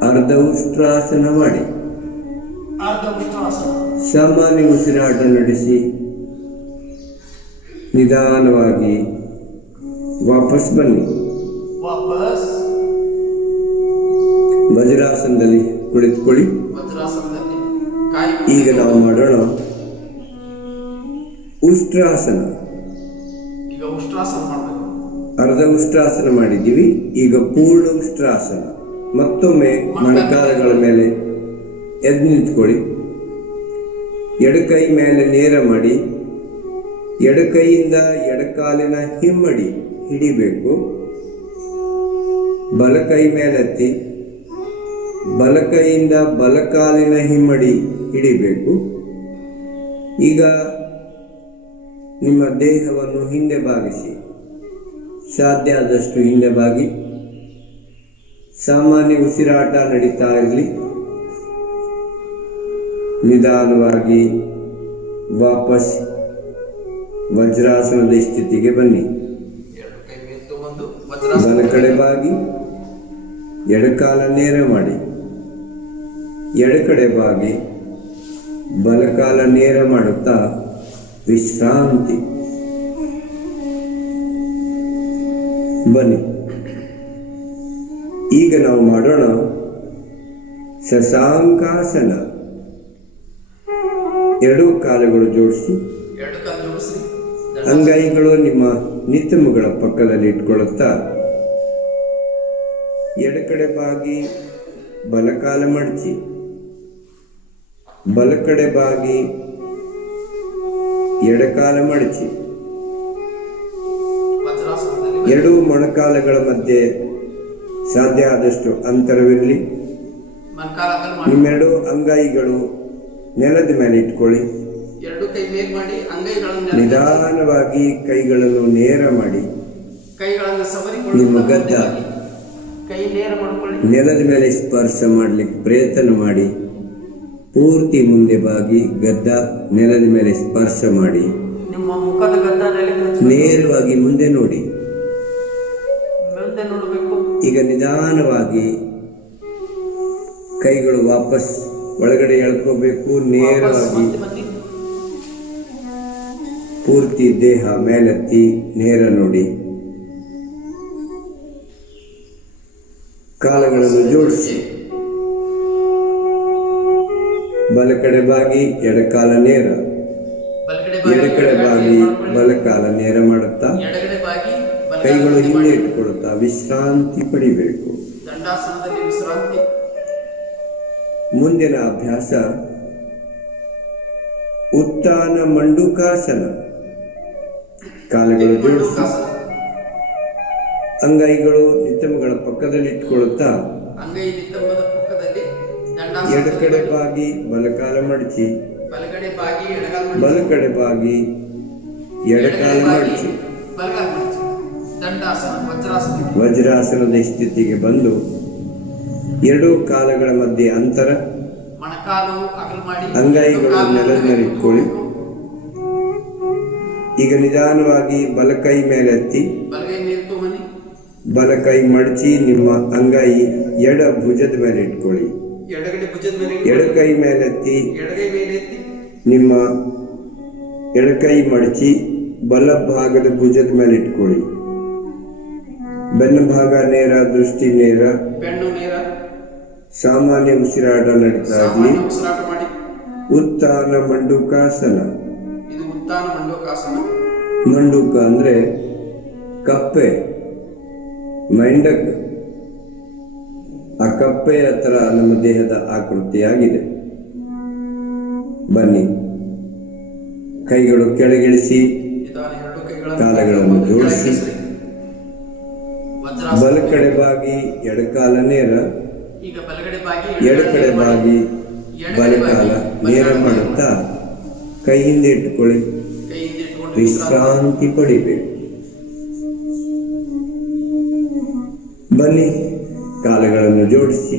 ಅರ್ಧ ಉಷ್ಟ್ರಾಸನ ಮಾಡಿ ಸಾಮಾನ್ಯ ಉಸಿರಾಟ ನಡೆಸಿ ನಿಧಾನವಾಗಿ ವಾಪಸ್ ಬನ್ನಿ. ವಜ್ರಾಸನದಲ್ಲಿ ಕುಳಿತುಕೊಳ್ಳಿ. ಈಗ ನಾವು ಮಾಡೋಣ ಉಷ್ಟ್ರಾಸನ. ಅರ್ಧ ಉಷ್ಟ್ರಾಸನ ಮಾಡಿದ್ದೀವಿ, ಈಗ ಪೂರ್ಣ ಉಷ್ಟ್ರಾಸನ. ಮತ್ತೊಮ್ಮೆ ಮೊಣಕಾಲುಗಳ ಮೇಲೆ ಎದ್ದು ನಿಂತ್ಕೊಳ್ಳಿ. ಎಡಕೈ ಮೇಲೆ ನೇರ ಮಾಡಿ, ಎಡಕೈಯಿಂದ ಎಡಕಾಲಿನ ಹಿಮ್ಮಡಿ ಹಿಡಿಬೇಕು. ಬಲಕೈ ಮೇಲೆತ್ತಿ ಬಲಕೈಯಿಂದ ಬಲಕಾಲಿನ ಹಿಮ್ಮಡಿ ಹಿಡಿಬೇಕು. ಈಗ ನಿಮ್ಮ ದೇಹವನ್ನು ಹಿಂದೆ ಬಾಗಿಸಿ, ಸಾಧ್ಯ ಆದಷ್ಟು ಹಿಂದೆ ಬಾಗಿ. ಸಾಮಾನ್ಯ ಉಸಿರಾಟ ನಡೀತಾ ಇರಲಿ. ನಿಧಾನವಾಗಿ ವಾಪಸ್ ವಜ್ರಾಸನದ ಸ್ಥಿತಿಗೆ ಬನ್ನಿ. ಬಲ ಕಡೆ ಬಾಗಿ ಎಡಕಾಲ ನೇರ ಮಾಡಿ, ಎಡಕಡೆ ಬಾಗಿ ಬಲಕಾಲ ನೇರ ಮಾಡುತ್ತಾ ವಿಶ್ರಾಂತಿ. ಬನ್ನಿ, ಈಗ ನಾವು ಮಾಡೋಣ ಶಶಾಂಕಾಸನ. ಎರಡೂ ಕಾಲುಗಳು ಜೋಡಿಸಿ, ಅಂಗೈಗಳು ನಿಮ್ಮ ನಿತ್ತಮುಗಳ ಪಕ್ಕದಲ್ಲಿ ಇಟ್ಕೊಳ್ಳುತ್ತಾ ಎಡಕಡೆ ಬಾಗಿ ಬಲಕಾಲ ಮಡಚಿ, ಬಲಕಡೆ ಬಾಗಿ ಎಡಕಾಲ ಮಡಚಿ, ಎರಡೂ ಮೊಣಕಾಲುಗಳ ಮಧ್ಯೆ ಸಾಧ್ಯ ಆದಷ್ಟು ಅಂತರವಿರಲಿ. ನಿಮ್ಮೆರಡು ಅಂಗೈಗಳು ನೆಲದ ಮೇಲೆ ಇಟ್ಕೊಳ್ಳಿ. ನಿಧಾನವಾಗಿ ಕೈಗಳನ್ನು ನೇರ ಮಾಡಿ, ನಿಮ್ಮ ಗದ್ದ ನೆಲದ ಮೇಲೆ ಸ್ಪರ್ಶ ಮಾಡಲಿಕ್ಕೆ ಪ್ರಯತ್ನ ಮಾಡಿ. ಪೂರ್ತಿ ಮುಂದೆ ಬಾಗಿ ಗದ್ದ ನೆಲದ ಮೇಲೆ ಸ್ಪರ್ಶ ಮಾಡಿ, ನೇರವಾಗಿ ಮುಂದೆ ನೋಡಿ. ಈಗ ನಿಧಾನವಾಗಿ ಕೈಗಳು ವಾಪಸ್ ಒಳಗಡೆ ಎಳ್ಕೋಬೇಕು. ನೇರವಾಗಿ ಪೂರ್ತಿ ದೇಹ ಮೇಲೆತ್ತಿ ನೇರ ನೋಡಿ. ಕಾಲುಗಳನ್ನು ಜೋಡಿಸಿ, ಬಲಕಡೆ ಬಾಗಿ ಎಡಕಾಲ ನೇರ, ಎಡಕಡೆ ಬಾಗಿ ಬಲಕಾಲ ನೇರ ಮಾಡುತ್ತಾ ಕೈಗಳು ಹಿಂದೆ ಇಟ್ಟುಕೊಳ್ಳುತ್ತಾ ವಿಶ್ರಾಂತಿ ಪಡಿಬೇಕು. ಮುಂದಿನ ಅಭ್ಯಾಸ ಉತ್ಥಾನ ಮಂಡುಕಾಸನ. ಕಾಲುಗಳು ಜೋಡಿಸಿ, ಅಂಗೈಗಳು ನಿತ್ತಮಗಳ ಪಕ್ಕದಲ್ಲಿ ಇಟ್ಕೊಳ್ಳುತ್ತಾ ಎಡಕಡೆ ಬಾಗಿ ಬಲಕಾಲ ಮಡಚಿ, ಬಲಕಡೆ ಬಾಗಿ ಎಡಕಾಲ ಮಡಚಿ ವಜ್ರಾಸನದ ಸ್ಥಿತಿಗೆ ಬಂದು ಎರಡೂ ಕಾಲುಗಳ ಮಧ್ಯೆ ಅಂತರ, ಅಂಗೈಗಳು ನೆಲದ ಮೇಲೆ ಇಟ್ಕೊಳ್ಳಿ. ಈಗ ನಿಧಾನವಾಗಿ ಬಲಕೈ ಮೇಲೆ ಎತ್ತಿ ಬಲಕೈ ಮಡಚಿ ನಿಮ್ಮ ಅಂಗೈ ಎಡ ಭುಜದ ಮೇಲೆ ಇಟ್ಕೊಳ್ಳಿ. ಎಡಕೈ ಮೇಲೆತ್ತಿ ನಿಮ್ಮ ಎಡಕೈ ಮಡಚಿ ಬಲ ಭಾಗದ ಭುಜದ ಮೇಲೆ ಇಟ್ಕೊಳ್ಳಿ. ಬೆನ್ನ ಭಾಗ ನೇರ, ದೃಷ್ಟಿ ನೇರ, ಸಾಮಾನ್ಯ ಉಸಿರಾಟ ನಡೀತಾ ಇರಲಿ. ಉತ್ಥಾನ ಮಂಡುಕಾಸನ. ಮಂಡುಕ ಅಂದ್ರೆ ಕಪ್ಪೆ, ಮಂಡಕ್. ಆ ಕಪ್ಪೆಯ ಹತ್ರ ನಮ್ಮ ದೇಹದ ಆಕೃತಿಯಾಗಿದೆ. ಬನ್ನಿ, ಕೈಗಳು ಕೆಳಗಿಳಿಸಿ, ಕಾಲುಗಳನ್ನು ಜೋಡಿಸಿ, ಬಲಕಡೆ ಬಾಗಿ ಎಡಕಾಲ ನೇರ, ಎಡಕಡೆ ಬಾಗಿ ಬಲಕಾಲ ನೇರ ಮಾಡುತ್ತಾ ಕೈ ಹಿಂದೆ ಇಟ್ಟುಕೊಳ್ಳಿ. ವಿಶ್ರಾಂತಿ ಪಡಿಬೇಕು. ಬನ್ನಿ, ಕಾಲುಗಳನ್ನು ಜೋಡಿಸಿ,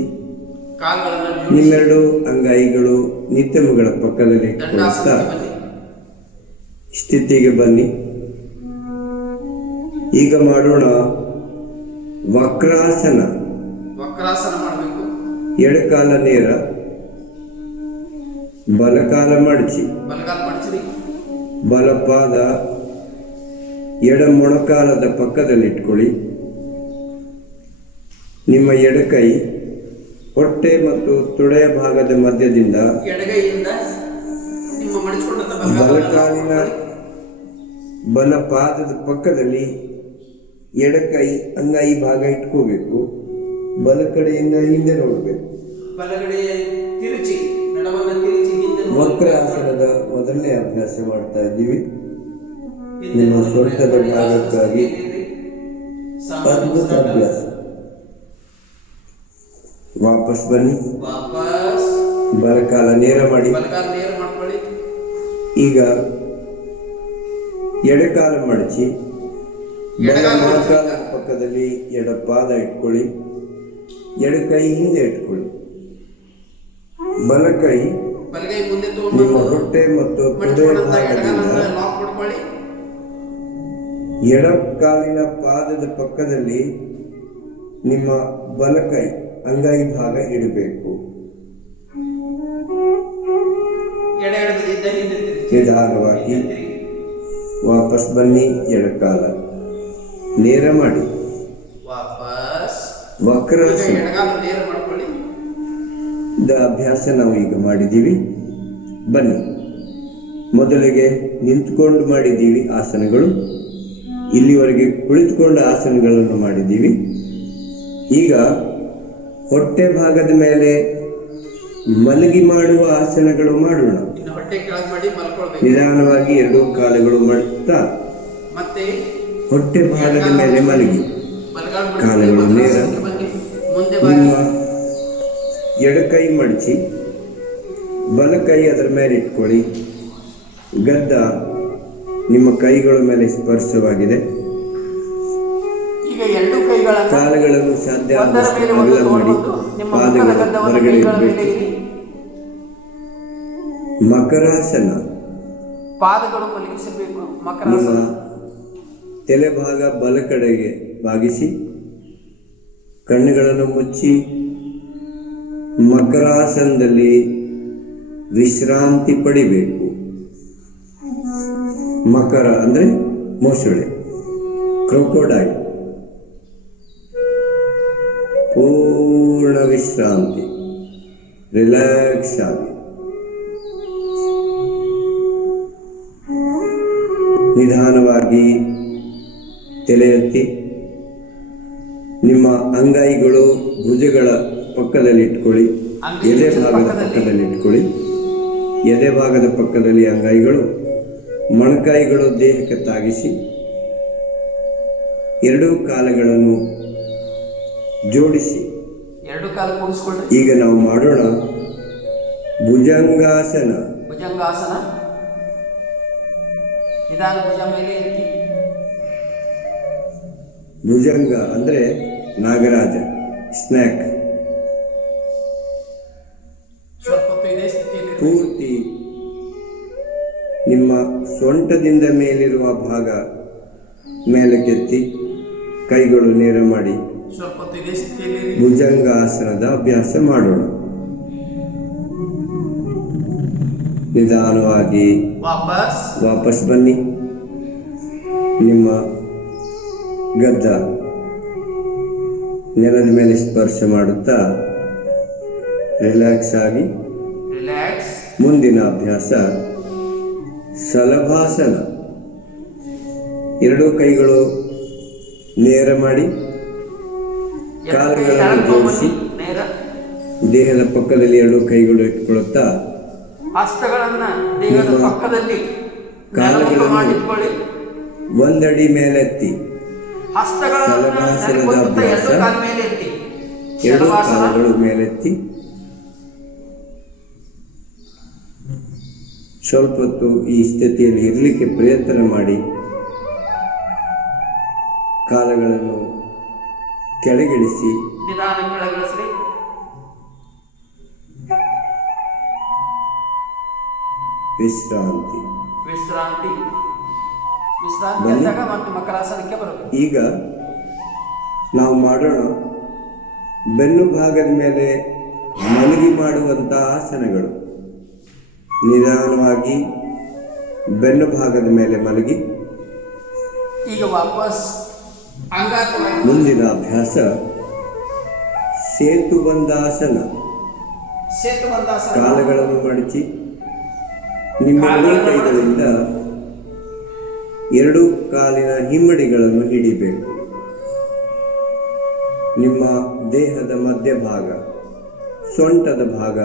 ನಿಮ್ಮೆರಡು ಅಂಗೈಗಳು ನಿತ್ತಮುಗಳ ಪಕ್ಕದಲ್ಲಿ ಇಟ್ಕೊಳ್ಳುತ್ತಾ ಸ್ಥಿತಿಗೆ ಬನ್ನಿ. ಈಗ ಮಾಡೋಣ ವಕ್ರಾಸನ. ಎಡಕಾಲ ನೇರ, ಬಲಕಾಲ ಮಡಚಿ, ಬಲಪಾದ ಎಡ ಮೊಣಕಾಲದ ಪಕ್ಕದಲ್ಲಿ ಇಟ್ಕೊಳ್ಳಿ. ನಿಮ್ಮ ಎಡಕೈ ಹೊಟ್ಟೆ ಮತ್ತು ತೊಡೆಯ ಭಾಗದ ಮಧ್ಯದಿಂದ ಬಲಕಾಲಿನ ಬಲಪಾದದ ಪಕ್ಕದಲ್ಲಿ ಎಡಕೈ ಅಂಗೈ ಭಾಗ ಇಟ್ಕೋಬೇಕು. ಬಲಕಡೆಯಿಂದ ಹಿಂದೆ ನೋಡಬೇಕು. ವಕ್ರಾಸನದ ಮೊದಲನೇ ಅಭ್ಯಾಸ ಮಾಡ್ತಾ ಇದ್ದೀವಿ. ನಿಮ್ಮ ಸೊಂಟದ ಭಾಗಕ್ಕಾಗಿ ಅದ್ಭುತ ಅಭ್ಯಾಸ. ವಾಪಸ್ ಬನ್ನಿ, ಬಲಕಾಲ ನೇರ ಮಾಡಿ. ಈಗ ಎಡಕಾಲ ಮಡಚಿ ಮೊಣಕಾಲ ಪಕ್ಕದಲ್ಲಿ ಎಡಪಾದ ಇಟ್ಕೊಳ್ಳಿ. ಎಡಕೈ ಹಿಂದೆ ಇಟ್ಕೊಳ್ಳಿ. ಬಲಕೈ ನಿಮ್ಮ ಹೊಟ್ಟೆ ಮತ್ತು ತೊಡೆಯ ಭಾಗದಿಂದ ಎಡಕಾಲಿನ ಪಾದದ ಪಕ್ಕದಲ್ಲಿ ನಿಮ್ಮ ಬಲಕೈ ಅಂಗೈ ಭಾಗ ಇಡಬೇಕು. ನಿಧಾನವಾಗಿ ವಾಪಸ್ ಬನ್ನಿ. ಎಡಕಾಲ ನೇರ ಮಾಡಿ. ವಕ್ರಾಸನದ ಅಭ್ಯಾಸ ನಾವು ಈಗ ಮಾಡಿದ್ದೀವಿ. ಬನ್ನಿ, ಮೊದಲಿಗೆ ನಿಂತ್ಕೊಂಡು ಮಾಡಿದ್ದೀವಿ ಆಸನಗಳು. ಇಲ್ಲಿವರೆಗೆ ಕುಳಿತುಕೊಂಡ ಆಸನಗಳನ್ನು ಮಾಡಿದ್ದೀವಿ. ಈಗ ಹೊಟ್ಟೆ ಭಾಗದ ಮೇಲೆ ಮಲಗಿ ಮಾಡುವ ಆಸನಗಳು ಮಾಡೋಣ. ನಿಧಾನವಾಗಿ ಎರಡೂ ಕಾಲುಗಳು ಮಾಡುತ್ತಾ ಹೊಟ್ಟೆ ಭಾಗದ ಮೇಲೆ ಮಲಗಿ, ಕಾಲುಗಳು ನೇರ. ನಿಮ್ಮ ಎಡಕೈ ಮಡಚಿ ಬಲಕೈ ಅದರ ಮೇಲೆ ಇಟ್ಕೊಳ್ಳಿ. ಗದ್ದ ನಿಮ್ಮ ಕೈಗಳ ಮೇಲೆ ಸ್ಪರ್ಶವಾಗಿದೆ. ಕಾಲುಗಳನ್ನು ಸಾಧ್ಯ ಆದಷ್ಟು ಅಗಲ ಮಾಡಿ ಪಾದಗಳು ಹೊರಗಡೆ ಇಡಬೇಕು. ಮಕರಾಸನ. ಪಾದಗಳು ಮಲಗಿಸಬೇಕು. ನಿಮ್ಮ ತಲೆ ಭಾಗ ಬಲ ಕಡೆಗೆ ಬಾಗಿಸಿ ಕಣ್ಣುಗಳನ್ನು ಮುಚ್ಚಿ ಮಕರಾಸನದಲ್ಲಿ ವಿಶ್ರಾಂತಿ ಪಡಿಬೇಕು. ಮಕರ ಅಂದರೆ ಮೊಸಳೆ, ಕ್ರೊಕೊಡೈಲ್. ಪೂರ್ಣ ವಿಶ್ರಾಂತಿ, ರಿಲ್ಯಾಕ್ಸ್ ಆಗಿ. ನಿಧಾನವಾಗಿ ತಲೆ ಎತ್ತಿ ನಿಮ್ಮ ಅಂಗೈಗಳು ಭುಜಗಳ ಪಕ್ಕದಲ್ಲಿ ಇಟ್ಕೊಳ್ಳಿ. ಎದೆ ಭಾಗದ ಪಕ್ಕದಲ್ಲಿ ಇಟ್ಕೊಳ್ಳಿ. ಎದೆ ಭಾಗದ ಪಕ್ಕದಲ್ಲಿ ಅಂಗೈಗಳು, ಮೊಣಕೈಗಳು ದೇಹಕ್ಕೆ ತಾಗಿಸಿ ಎರಡೂ ಕಾಲುಗಳನ್ನು ಜೋಡಿಸಿ. ಈಗ ನಾವು ಮಾಡೋಣ ಭುಜಂಗಾಸನ. ಭುಜಂಗಾಸನ. ನಿಧಾನ ಭುಜ ಮೇಲೆ ಎತ್ತಿ. ಭುಜಂಗ ಅಂದರೆ ನಾಗರಾಜ, ಸ್ನ್ಯಾಕ್. ಪೂರ್ತಿ ನಿಮ್ಮ ಸೊಂಟದಿಂದ ಮೇಲಿರುವ ಭಾಗ ಮೇಲಕ್ಕೆತ್ತಿ ಕೈಗಳು ನೇರ ಮಾಡಿ ಭುಜಂಗಾಸನದ ಅಭ್ಯಾಸ ಮಾಡೋಣ. ನಿಧಾನವಾಗಿ ವಾಪಸ್ ಬನ್ನಿ. ನಿಮ್ಮ ಗದ್ದ ನೆಲದ ಮೇಲೆ ಸ್ಪರ್ಶ ಮಾಡುತ್ತಾ ರಿಲ್ಯಾಕ್ಸ್ ಆಗಿ. ಮುಂದಿನ ಅಭ್ಯಾಸ ಸಲಭಾಸನ. ಎರಡೂ ಕೈಗಳು ನೇರ ಮಾಡಿ ಕಾಲುಗಳನ್ನು ಜೋಡಿಸಿ ದೇಹದ ಪಕ್ಕದಲ್ಲಿ ಎರಡೂ ಕೈಗಳು ಇಟ್ಕೊಳ್ಳುತ್ತಾ ಕಾಲುಗಳನ್ನು ಒಂದಡಿ ಮೇಲೆತ್ತಿ ಸಲಭಾಸನದ ಅಭ್ಯಾಸ. ಎರಡೂ ಕಾಲುಗಳು ಮೇಲೆತ್ತಿ ಸ್ವಲ್ಪ ಹೊತ್ತು ಈ ಸ್ಥಿತಿಯಲ್ಲಿ ಇರಲಿಕ್ಕೆ ಪ್ರಯತ್ನ ಮಾಡಿ. ಕಾಲುಗಳನ್ನು ಕೆಳಗಿಳಿಸಿ ವಿಶ್ರಾಂತಿ. ಈಗ ನಾವು ಮಾಡೋಣ ಬೆನ್ನು ಭಾಗದ ಮೇಲೆ ಮಲಗಿ ಮಾಡುವಂಥ ಆಸನಗಳು. ನಿಧಾನವಾಗಿ ಬೆನ್ನು ಭಾಗದ ಮೇಲೆ ಮಲಗಿ. ಈಗ ವಾಪಸ್ ಮುಂದಿನ ಅಭ್ಯಾಸ ಸೇತುಬಂಧಾಸನ. ಕಾಲುಗಳನ್ನು ಮಡಚಿ ನಿಮ್ಮ ಕೈಗಳಿಂದ ಎರಡೂ ಕಾಲಿನ ಹಿಮ್ಮಡಿಗಳನ್ನು ಹಿಡಿಬೇಕು. ನಿಮ್ಮ ದೇಹದ ಮಧ್ಯಭಾಗ, ಸೊಂಟದ ಭಾಗ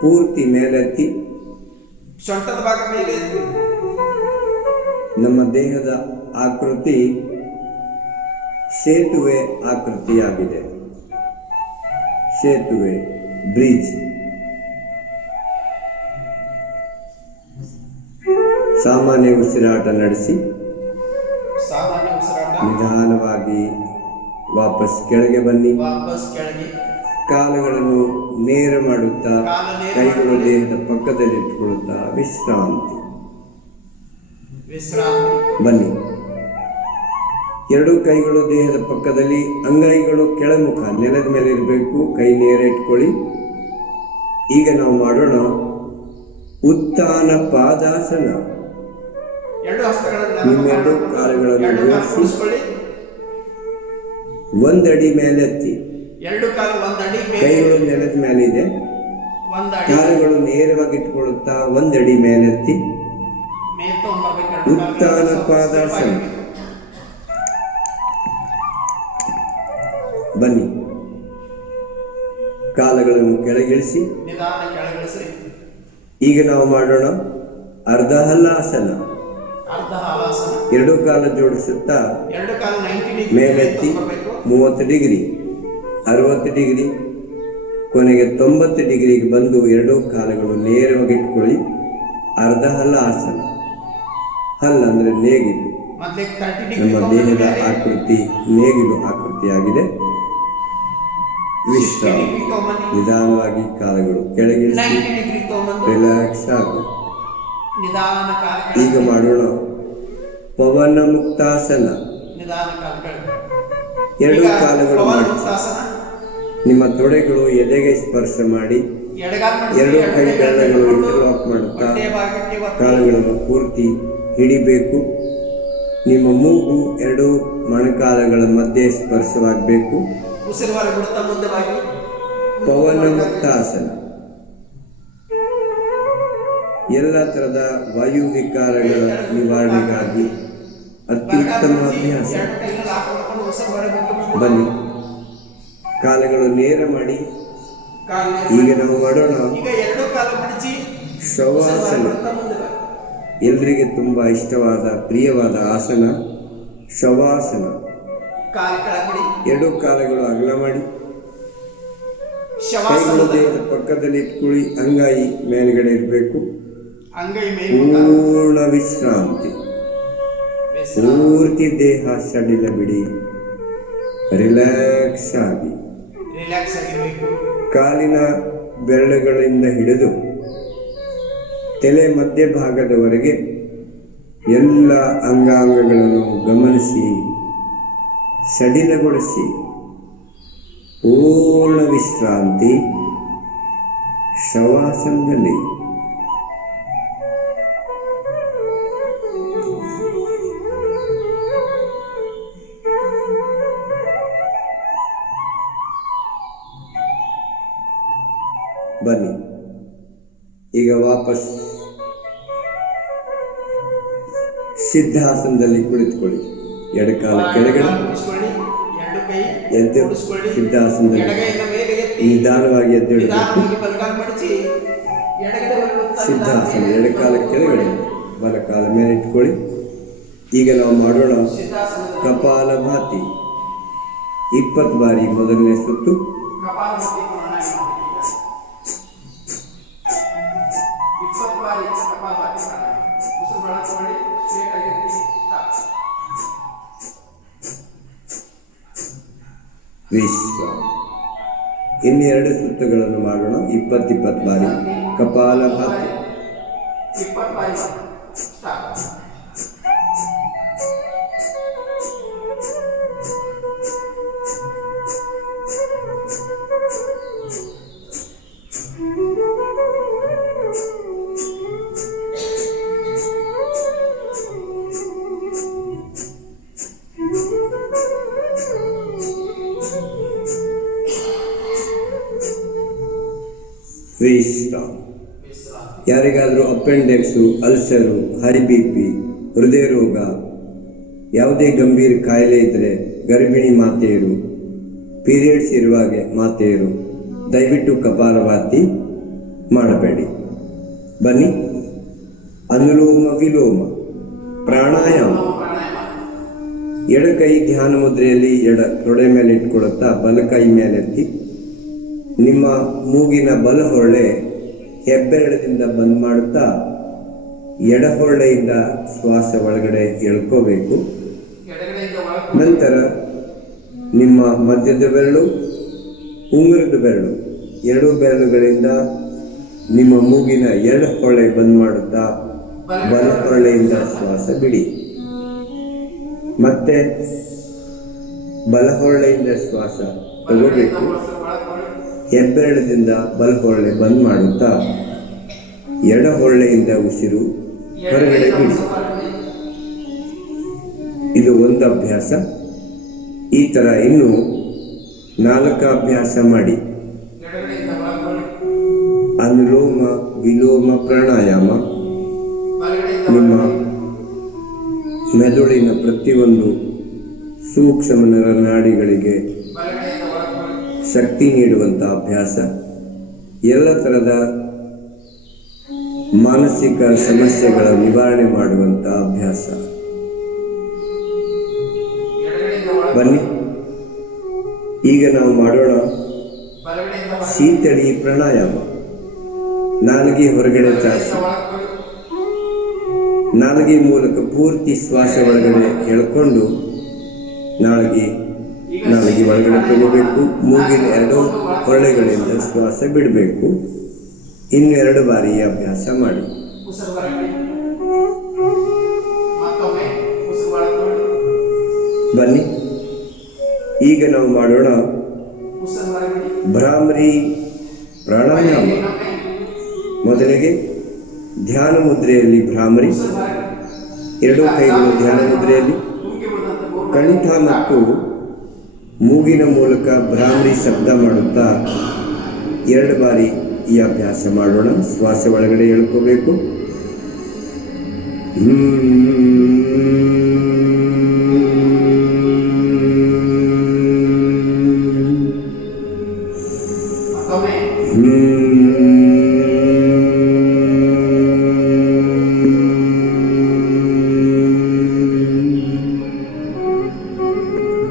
ಪೂರ್ತಿ ಮೇಲೆತ್ತಿ. ಸೊಂಟದ ಭಾಗ ಮೇಲೆ ನಮ್ಮ ದೇಹದ ಆಕೃತಿ ಸೇತುವೆ ಆಕೃತಿಯಾಗಿದೆ. ಸೇತುವೆ, ಬ್ರಿಡ್ಜ್. ಸಾಮಾನ್ಯ ಉಸಿರಾಟ ನಡೆಸಿ ನಿಧಾನವಾಗಿ ವಾಪಸ್ ಕೆಳಗೆ ಬನ್ನಿ. ಕಾಲುಗಳನ್ನು ನೇರ ಮಾಡುತ್ತಾ ಕೈಗಳು ದೇಹದ ಪಕ್ಕದಲ್ಲಿ ಇಟ್ಟುಕೊಳ್ಳುತ್ತಾ ವಿಶ್ರಾಂತಿ. ಬನ್ನಿ. ಎರಡೂ ಕೈಗಳು ದೇಹದ ಪಕ್ಕದಲ್ಲಿ, ಅಂಗೈಗಳು ಕೆಳಮುಖ ನೆಲದ ಮೇಲೆ ಇರಬೇಕು. ಕೈ ನೇರ ಇಟ್ಕೊಳ್ಳಿ. ಈಗ ನಾವು ಮಾಡೋಣ ಉತ್ಥಾನ ಪಾದಾಸನ. ಎರಡು ಹಸ್ತಗಳನ್ನು ನಿಮ್ಮೆರಡು ಕಾಲುಗಳನ್ನು ಜೋಡಿಸಿ ಕೂಡಿಸ್ಕೊಳ್ಳಿ. ಒಂದಡಿ ಮೇಲೆ ಎತ್ತಿ. ಎರಡು ಕಾಲು ಒಂದಡಿ ಮೇಲೆ, ಕೈಗಳು ನೆಲದ ಮೇಲೆ ಇದೆ. ಒಂದಡಿ ಕಾಲುಗಳು ನೇರವಾಗಿ ಇಟ್ಕೊಳ್ಳುತ್ತಾ ಒಂದಡಿ ಮೇಲೆತ್ತಿ ಮೇಲೆ ತಗೊಂಡ್ಬರ್ಬೇಕು. ಉತ್ಥಾನ ಪಾದಾಸನ. ಬನ್ನಿ, ಕಾಲುಗಳನ್ನು ಕೆಳಗಿಳಿಸಿ. ನಿಧಾನ ಕೆಳಗಿಳಿಸಿ. ಈಗ ನಾವು ಮಾಡೋಣ ಅರ್ಧ ಹಲ್ಲಾಸನ. ಅರ್ಧ ಹಲಾಸನ. ಎರಡು ಕಾಲು ಜೋಡಿಸುತ್ತಾ ಎರಡು ಕಾಲು 90 ಡಿಗ್ರಿ ಮೇಲೆತ್ತಿ ತಗೊಂಡ್ಬರ್ಬೇಕು. 30 ಡಿಗ್ರಿ, 60 ಡಿಗ್ರಿ, ಕೊನೆಗೆ 90 ಡಿಗ್ರಿಗೆ ಬಂದು ಎರಡೂ ಕಾಲುಗಳು ನೇರವಾಗಿ ಇಟ್ಕೊಳ್ಳಿ. ಅರ್ಧ ಹಲ್ಲಾಸನ. ಹಲ್ಲು ಅಂದರೆ ನೇಗಿಲು. ಮೊದಲೇ 30 ಡಿಗ್ರಿ ನಮ್ಮ ದೇಹದ ಆಕೃತಿ ನೇಗಿಲು ಆಕೃತಿಯಾಗಿದೆ. ವಿಶ್ರಾಮ. ನಿಧಾನವಾಗಿ ಕಾಲುಗಳು ಕೆಳಗಿಳಿಸಿ 90 ಡಿಗ್ರಿ ತಗೊಂಡ್ಬಂದು ರಿಲ್ಯಾಕ್ಸ್ ಆಗು. ನಿಧಾನ ಕಾಲು ಈಗ ಮಾಡೋಣ ಪವನ ಮುಕ್ತಾಸನ. ನಿಧಾನ ಕಾಲು ಕೆಳಗೆ. ಎರಡು ಈಗ ಕಾಲುಗಳು ಪವನ ಮಾಡಿ ಮುಕ್ತಾಸನ. ನಿಮ್ಮ ತೊಡೆಗಳು ಎದೆಗೆ ಸ್ಪರ್ಶ ಮಾಡಿ ಎಡಗಾಲು ಮಡಿಸಿ, ಎರಡು ಕೈ ಎಡಗೈ ಬೆರಳುಗಳು ಹಿಡ್ಕೊಂಡು ಇಂಟರ್ಲಾಕ್ ಮಾಡುತ್ತಾ ಹೊಟ್ಟೆಯ ಭಾಗಕ್ಕೆ ಒತ್ತಿ. ಕಾಲುಗಳನ್ನು ಪೂರ್ತಿ ಹಿಡಿಬೇಕು. ನಿಮ್ಮ ಮೂಗು ಎರಡು ಮೊಣಕಾಲುಗಳ ಮಧ್ಯೆ ಸ್ಪರ್ಶವಾಗಬೇಕು. ಉಸಿರು ಹೊರಬಿಡುತ್ತಾ ಮುಂದೆ ಬಾಗಿ. ಪವನ ಮುಕ್ತಾಸನ. ಎಲ್ಲ ಥರದ ವಾಯು ವಿಕಾರಗಳ ನಿವಾರಣೆಗಾಗಿ ಅತ್ಯುತ್ತಮ ಅಭ್ಯಾಸ. ಎರಡು ಕೈಯಲ್ಲಿ ಹಾಕೊಂಡು ಉಸಿರು ಹೊರಬಿಟ್ಟು ಮುಂದೆ ಬನ್ನಿ, ಕಾಲುಗಳು ನೇರ ಮಾಡಿ. ಕಾಲು ನೇರ ಈಗ ಮಾಡಿ. ನಾವು ಮಾಡೋಣ ಈಗ ಎರಡು ಕಾಲು ಮಡಚಿ ಉಸಿರು ಶವಾಸನ. ಹೊರಬಿಡುತ್ತಾ ಮುಂದೆ ಬಾಗಿ. ಎಲ್ರಿಗೆ ತುಂಬ ಇಷ್ಟವಾದ ಪ್ರಿಯವಾದ ಆಸನ ಶವಾಸನ. ಕಾಲು ಕೆಳಗಡೆ. ಎರಡು ಕಾಲುಗಳು ಅಗಲ ಮಾಡಿ, ಕೈಗಳು ಶವಾಸನದ ದೇಹದ ಪಕ್ಕದಲ್ಲಿ ಇಟ್ಕೊಳ್ಳಿ. ಅಂಗಾಯಿ ಮೇಲ್ಗಡೆ ಇರಬೇಕು. ಅಂಗೈ ಮೇಲೆ ಪೂರ್ಣ ವಿಶ್ರಾಂತಿ. ಪೂರ್ತಿ ದೇಹ ಸಡಿಲ ಬಿಡಿ, ರಿಲ್ಯಾಕ್ಸ್ ಆಗಿ. ರಿಲ್ಯಾಕ್ಸ್ ಆಗಿರಬೇಕು. ಕಾಲಿನ ಬೆರಳುಗಳಿಂದ ಹಿಡಿದು ತಲೆ ಮಧ್ಯಭಾಗದವರೆಗೆ ಎಲ್ಲ ಅಂಗಾಂಗಗಳನ್ನು ಗಮನಿಸಿ ಸಡಿಲಗೊಳಿಸಿ. ಪೂರ್ಣ ವಿಶ್ರಾಂತಿ ಶವಾಸನದಲ್ಲಿ. ಬನ್ನಿ, ಈಗ ವಾಪಸ್ ಸಿದ್ಧಾಸನದಲ್ಲಿ ಕುಳಿತುಕೊಳ್ಳಿ. ಎಡಕಾಲ ಕೆಳಗಡೆ ಕೂಡಿಸ್ಕೊಳ್ಳಿ. ಎರಡು ಕೈ ಎದ್ದು ಕೂಡಿಸ್ಕೊಳ್ಳಿ. ಸಿದ್ಧಾಸನದಲ್ಲಿ ಎಡಗೈಯನ್ನು ಮೇಲೆ ಎತ್ತಿ ನಿಧಾನವಾಗಿ ಎದ್ದೇಳಬೇಕು. ನಿಧಾನವಾಗಿ ಬಲಗಾಲು ಮಡಚಿ ಎಡಗಡೆ ಬಲಗುತ್ತಾ ಸಿದ್ಧಾಸನ. ನಿಧಾನವಾಗಿ ಎಡಕಾಲ ಕೆಳಗಡೆ, ಬಲ ಕಾಲ ಮೇಲೆ ಇಟ್ಕೊಳ್ಳಿ. ಈಗ ನಾವು ಮಾಡೋಣ ಸಿದ್ಧಾಸನದಲ್ಲಿ ಕಪಾಲಭಾತಿ. 20 ಬಾರಿ ಮೊದಲನೇ ಸುತ್ತು. ಕಪಾಲಭಾತಿ ಪ್ರಾಣಾಯಾಮ ಮಾಡಿ. 20 ಬಾರಿ ಕಪಾಲಭಾತಿ ಪ್ರಾಣಾಯಾಮ. ಉಸಿರು ಬಳಸ್ಕೊಳ್ಳಿ. ಸ್ಟ್ರೇಟ್ ಆಗಿ ಎತ್ತಿ. ಸ್ಟಾಪ್. ವಿಶ್ರಾಮ. ಇನ್ನೆರಡು ಸುತ್ತುಗಳನ್ನು ಮಾಡೋಣ. 20 ಬಾರಿ ಕಪಾಲಭಾತಿ. 20 ಬಾರಿ ಸ್ಟಾಪ್. ವಿಶ್ರಾಮ. ವಿಶ್ರಾಮ. ಯಾರಿಗಾದರೂ ಅಪೆಂಡೆಕ್ಸು, ಅಲ್ಸರು, ಹೈ BP, ಹೃದಯ ರೋಗ, ಯಾವುದೇ ಗಂಭೀರ ಕಾಯಿಲೆ ಇದ್ದರೆ, ಗರ್ಭಿಣಿ ಮಾತೆಯರು, ಪೀರಿಯಡ್ಸ್ ಇರುವಾಗೆ ಮಾತೆಯರು ದಯವಿಟ್ಟು ಕಪಾಲಭಾತಿ ಮಾಡಬೇಡಿ. ಬನ್ನಿ, ಅನುಲೋಮ ವಿಲೋಮ ಪ್ರಾಣಾಯಾಮ. ಪ್ರಾಣಾಯಾಮ. ಎಡಕೈ ಧ್ಯಾನ ಮುದ್ರೆಯಲ್ಲಿ ಎಡ ತೊಡೆ ಮೇಲೆ ಇಟ್ಕೊಳ್ಳುತ್ತಾ ಬಲಕೈ ಮೇಲೆತ್ತಿ ನಿಮ್ಮ ಮೂಗಿನ ಬಲಹೊಳ್ಳೆ ಹೆಬ್ಬೆರಳದಿಂದ ಬಂದ್ ಮಾಡುತ್ತಾ ಎಡಹೊಳ್ಳೆಯಿಂದ ಶ್ವಾಸ ಒಳಗಡೆ ಎಳ್ಕೋಬೇಕು. ಎಡಗಡೆಯಿಂದ ಒಳಗೆ ನಂತರ ನಿಮ್ಮ ಮಧ್ಯದ ಬೆರಳು, ಉಂಗುರದ ಬೆರಳು, ಎರಡೂ ಬೆರಳುಗಳಿಂದ ನಿಮ್ಮ ಮೂಗಿನ ಎಡಹೊಳ್ಳೆ ಬಂದ್ ಮಾಡುತ್ತಾ ಬಲಹೊಳ್ಳೆಯಿಂದ ಶ್ವಾಸ ಬಿಡಿ. ಮತ್ತೆ ಬಲಹೊಳ್ಳೆಯಿಂದ ಶ್ವಾಸ ತಗೋಬೇಕು. ಹೆಬ್ಬೆರಳದಿಂದ ಬಲಹೊಳ್ಳೆ ಬಂದ್ ಮಾಡುತ್ತಾ ಎಡಹೊಳ್ಳೆಯಿಂದ ಉಸಿರು ಹೊರಗಡೆ ಬಿಡಿ. ಇದು ಒಂದು ಅಭ್ಯಾಸ. ಈ ಥರ ಇನ್ನು 4 ಅಭ್ಯಾಸ ಮಾಡಿ. ಅನುಲೋಮ ವಿಲೋಮ ಪ್ರಾಣಾಯಾಮ ನಿಮ್ಮ ಮೆದುಳಿನ ಪ್ರತಿಯೊಂದು ಸೂಕ್ಷ್ಮ ನರನಾಡಿಗಳಿಗೆ ಶಕ್ತಿ ನೀಡುವಂಥ ಅಭ್ಯಾಸ. ಎಲ್ಲ ಥರದ ಮಾನಸಿಕ ಸಮಸ್ಯೆಗಳ ನಿವಾರಣೆ ಮಾಡುವಂಥ ಅಭ್ಯಾಸ. ಬನ್ನಿ, ಈಗ ನಾವು ಮಾಡೋಣ ಶೀತಳಿ ಪ್ರಾಣಾಯಾಮ. ನಾಲಿಗೆ ಹೊರಗಡೆ ಚಾಚಿ ನಾಲಿಗೆ ಮೂಲಕ ಪೂರ್ತಿ ಶ್ವಾಸ ಒಳಗಡೆ ಎಳ್ಕೊಂಡು ನಾಲಿಗೆ ಒಳಗಡೆ ತಗೋಬೇಕು. ಮೂಗಿನ 2 ಹೊರಳೆಗಳಿಂದ ಶ್ವಾಸ ಬಿಡಬೇಕು. ಇನ್ನು 2 ಬಾರಿ ಈ ಅಭ್ಯಾಸ ಮಾಡಿ. ಬನ್ನಿ, ಈಗ ನಾವು ಮಾಡೋಣ ಭ್ರಾಮರಿ ಪ್ರಾಣಾಯಾಮ. ಮೊದಲಿಗೆ ಧ್ಯಾನ ಮುದ್ರೆಯಲ್ಲಿ ಭ್ರಾಮರಿ, 2 ಕೈಗಳು ಧ್ಯಾನ ಮುದ್ರೆಯಲ್ಲಿ, ಕಂಠ ಮತ್ತು ಮೂಗಿನ ಮೂಲಕ ಭ್ರಾಮರಿ ಶಬ್ದ ಮಾಡುತ್ತಾ 2 ಬಾರಿ ಈ ಅಭ್ಯಾಸ ಮಾಡೋಣ. ಶ್ವಾಸ ಒಳಗಡೆ ಎಳ್ಕೋಬೇಕು.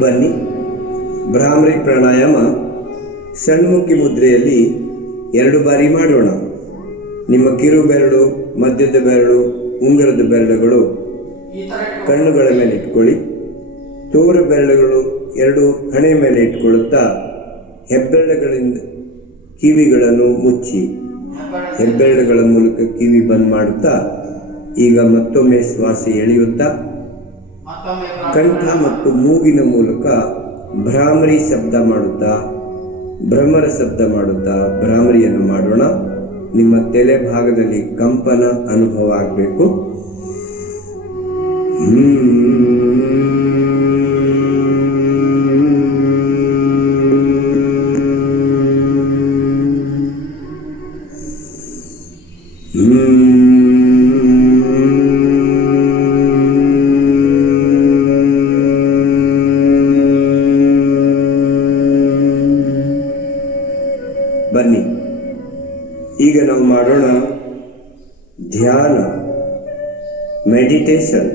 ಬನ್ನಿ, ಭ್ರಾಮರಿ ಪ್ರಾಣಾಯಾಮ ಸಣ್ಮುಖಿ ಮುದ್ರೆಯಲ್ಲಿ 2 ಬಾರಿ ಮಾಡೋಣ. ನಿಮ್ಮ ಕಿರು ಬೆರಳು, ಮಧ್ಯದ ಬೆರಳು, ಉಂಗುರದ ಬೆರಳುಗಳು ಕಣ್ಣುಗಳ ಮೇಲೆ ಇಟ್ಕೊಳ್ಳಿ. ತೋರ ಬೆರಳುಗಳು 2 ಹಣೆ ಮೇಲೆ ಇಟ್ಕೊಳ್ಳುತ್ತಾ ಹೆಬ್ಬೆರಳುಗಳಿಂದ ಕಿವಿಗಳನ್ನು ಮುಚ್ಚಿ ಹೆಬ್ಬೆರಳುಗಳ ಮೂಲಕ ಕಿವಿ ಬಂದ್ ಮಾಡುತ್ತಾ ಈಗ ಮತ್ತೊಮ್ಮೆ ಶ್ವಾಸ ಎಳೆಯುತ್ತಾ ಕಂಠ ಮತ್ತು ಮೂಗಿನ ಮೂಲಕ ಭ್ರಾಮರಿ ಶಬ್ದ ಮಾಡುತ್ತಾ ಭ್ರಮರ ಶಬ್ದ ಮಾಡುತ್ತಾ ಭ್ರಾಮರಿಯನ್ನು ಮಾಡೋಣ. ನಿಮ್ಮ ತಲೆ ಭಾಗದಲ್ಲಿ ಕಂಪನ ಅನುಭವ ಆಗಬೇಕು. ಬನ್ನಿ, ಈಗ ನಾವು ಮಾಡೋಣ ಧ್ಯಾನ ಮೆಡಿಟೇಷನ್.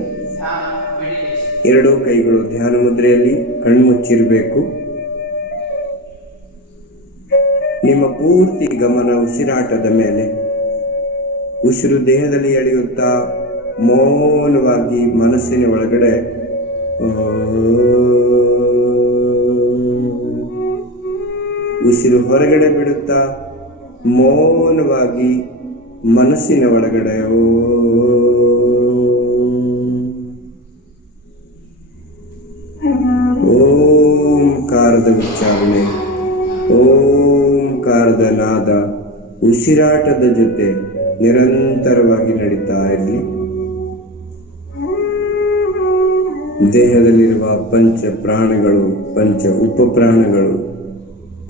2 ಕೈಗಳು ಧ್ಯಾನ ಮುದ್ರೆಯಲ್ಲಿ, ಕಣ್ಣು ಮುಚ್ಚಿರಬೇಕು. ನಿಮ್ಮ ಪೂರ್ತಿ ಗಮನ ಉಸಿರಾಟದ ಮೇಲೆ. ಉಸಿರು ದೇಹದಲ್ಲಿ ಎಳೆಯುತ್ತಾ ಮೌನವಾಗಿ ಮನಸ್ಸಿನ ಒಳಗಡೆ ಉಸಿರು ಹೊರಗಡೆ ಬಿಡುತ್ತಾ ಮೌನವಾಗಿ ಮನಸ್ಸಿನ ಒಳಗಡೆ ಓಂಕಾರದ ಉಚ್ಚಾರಣೆ, ಓಂಕಾರದ ನಾದ ಉಸಿರಾಟದ ಜೊತೆ ನಿರಂತರವಾಗಿ ನಡೀತಾ ಇರಲಿ. ದೇಹದಲ್ಲಿರುವ ಪಂಚ ಪ್ರಾಣಗಳು, ಪಂಚ ಉಪಪ್ರಾಣಗಳು,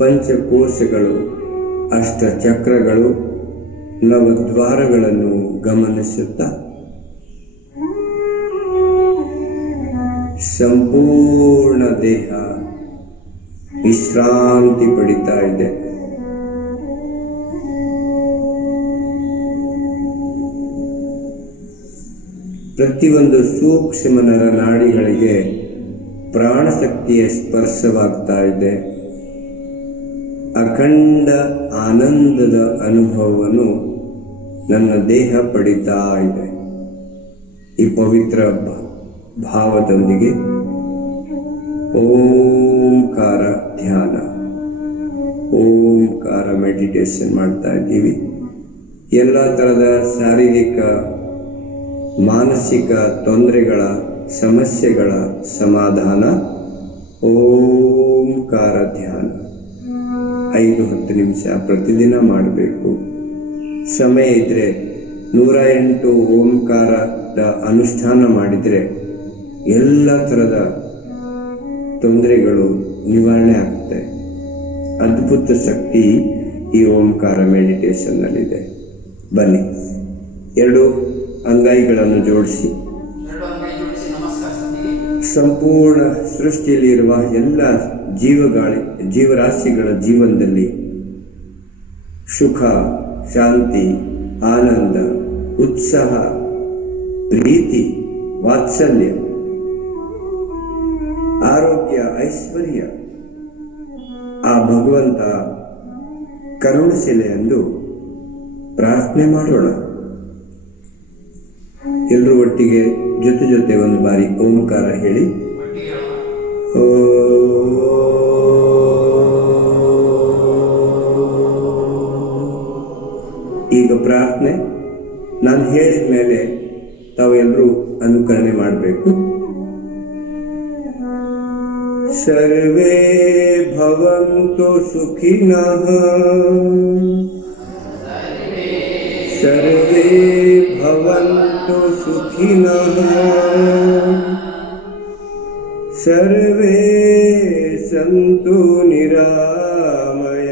ಪಂಚಕೋಶಗಳು, ಅಷ್ಟಚಕ್ರಗಳು, ನವದ್ವಾರಗಳನ್ನು ಗಮನಿಸುತ್ತಾ ಸಂಪೂರ್ಣ ದೇಹ ವಿಶ್ರಾಂತಿ ಪಡಿತಾ ಇದೆ. ಪ್ರತಿಯೊಂದು ಸೂಕ್ಷ್ಮ ನರನಾಡಿಗಳಿಗೆ ಪ್ರಾಣಶಕ್ತಿಯ ಸ್ಪರ್ಶವಾಗ್ತಾ ಇದೆ. ಅಖಂಡ ಆನಂದದ ಅನುಭವವನ್ನು ನನ್ನ ದೇಹ ಪಡಿತಾ ಇದೆ. ಈ ಪವಿತ್ರ ಭಾವದೊಂದಿಗೆ ಓಂಕಾರ ಧ್ಯಾನ, ಓಂಕಾರ ಮೆಡಿಟೇಷನ್ ಮಾಡ್ತಾ ಇದ್ದೀವಿ. ಎಲ್ಲ ಥರದ ಶಾರೀರಿಕ ಮಾನಸಿಕ ತೊಂದರೆಗಳ ಸಮಸ್ಯೆಗಳ ಸಮಾಧಾನ ಓಂಕಾರ ಧ್ಯಾನ 5-10 ನಿಮಿಷ ಪ್ರತಿದಿನ ಮಾಡಬೇಕು. ಸಮಯ ಇದ್ದರೆ 108 ಓಂಕಾರದ ಅನುಷ್ಠಾನ ಮಾಡಿದರೆ ಎಲ್ಲ ಥರದ ತೊಂದರೆಗಳು ನಿವಾರಣೆ ಆಗುತ್ತೆ. ಅದ್ಭುತ ಶಕ್ತಿ ಈ ಓಂಕಾರ ಮೆಡಿಟೇಷನ್ನಲ್ಲಿದೆ. ಬನ್ನಿ, 2 ಅಂಗೈಗಳನ್ನು ಜೋಡಿಸಿ ನಮಸ್ಕಾರ ಸ್ಥಿತಿಗೆ ಸಂಪೂರ್ಣ ಸೃಷ್ಟಿಯಲ್ಲಿರುವ ಎಲ್ಲ ಜೀವರಾಶಿಗಳ ಜೀವನದಲ್ಲಿ ಸುಖ, ಶಾಂತಿ, ಆನಂದ, ಉತ್ಸಾಹ, ಪ್ರೀತಿ, ವಾತ್ಸಲ್ಯ, ಆರೋಗ್ಯ, ಐಶ್ವರ್ಯ ಆ ಭಗವಂತ ಕರುಣಿಸಲಿ ಎಂದು ಪ್ರಾರ್ಥನೆ ಮಾಡೋಣ. ಎಲ್ಲರೂ ಒಟ್ಟಿಗೆ ಜೊತೆ ಒಂದು ಬಾರಿ ಓಂಕಾರ ಹೇಳಿ. ಒಟ್ಟಿಗೆ ಹೇಳೋಣ. ಈಗ ಪ್ರಾರ್ಥನೆ ನಾನು ಹೇಳಿದ ಮೇಲೆ ತಾವೆಲ್ಲರೂ ಅನುಕರಣೆ ಮಾಡಬೇಕು. ಸರ್ವೇ ಭವಂತು ಸುಖಿನಃ, ಸರ್ವೇ ಭವಂತು ಸುಖಿನಃ, ಸರ್ವೇ ಸಂತು ನಿರಾಮಯ,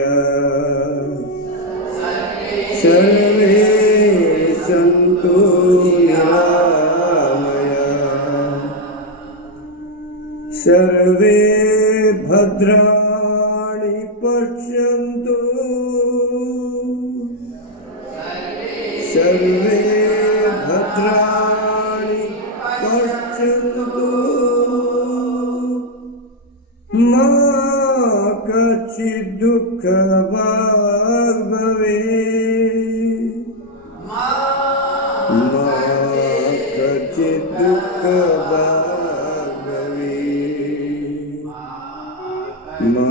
ಸರ್ವೇ ಸಂತು ನಿರಾಮಯ, ಸರ್ವೇ ಭದ್ರಾಣಿ ಪಶ್ಯಂತು, ಸರ್ವೇ ಭದ್ರಾಣಿ ಪಶ್ಯಂತು, ಮಾ ಕಚಿತ್ ದುಃಖ ಭಾಗ್ ಭವೇತ್, ಮಾ ಕಚಿತ್ ದುಃಖ ಭಾಗ್ ಭವೇತ್, ಮಾ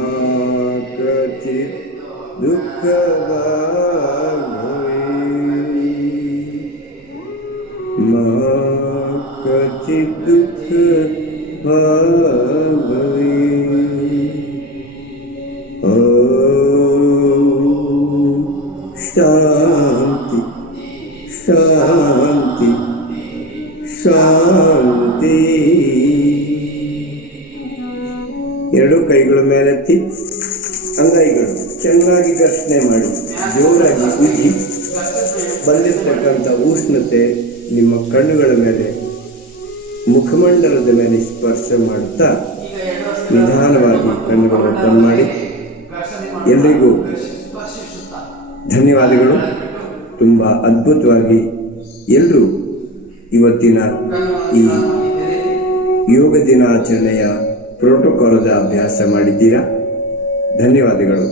ಕಚಿತ್ ದುಃಖ ಭಾಗ್ ಭವೇತ್, ಮಾ ಕಚಿತ್ ದುಃಖ ಭಾಗ್ ಭವೇತ್. ಓಂ ಶಾಂತಿ ಶಾಂತಿ ಶಾಂತಿ. 2 ಕೈಗಳ ಮೇಲೆತ್ತಿ ಅಂಗೈಗಳು ಚೆನ್ನಾಗಿ ಘರ್ಷಣೆ ಮಾಡಿ ಜೋರಾಗಿ ಉಜ್ಜಿ ಬಂದಿರತಕ್ಕಂಥ ಉಷ್ಣತೆ ನಿಮ್ಮ ಕಣ್ಣುಗಳ ಮೇಲೆ, ಮುಖಮಂಡಲದ ಮೇಲೆ ಸ್ಪರ್ಶ ಮಾಡುತ್ತಾ ನಿಧಾನವಾಗಿ ಕಣ್ಣುಗಳು ಓಪನ್ ಮಾಡಿ. ಎಲ್ರಿಗೂ ಧನ್ಯವಾದಗಳು. ತುಂಬ ಅದ್ಭುತವಾಗಿ ಎಲ್ಲರೂ ಇವತ್ತಿನ ಈ ಯೋಗ ದಿನಾಚರಣೆಯ ಪ್ರೋಟೋಕಾಲದ ಅಭ್ಯಾಸ ಮಾಡಿದ್ದೀರಾ. ಧನ್ಯವಾದಗಳು.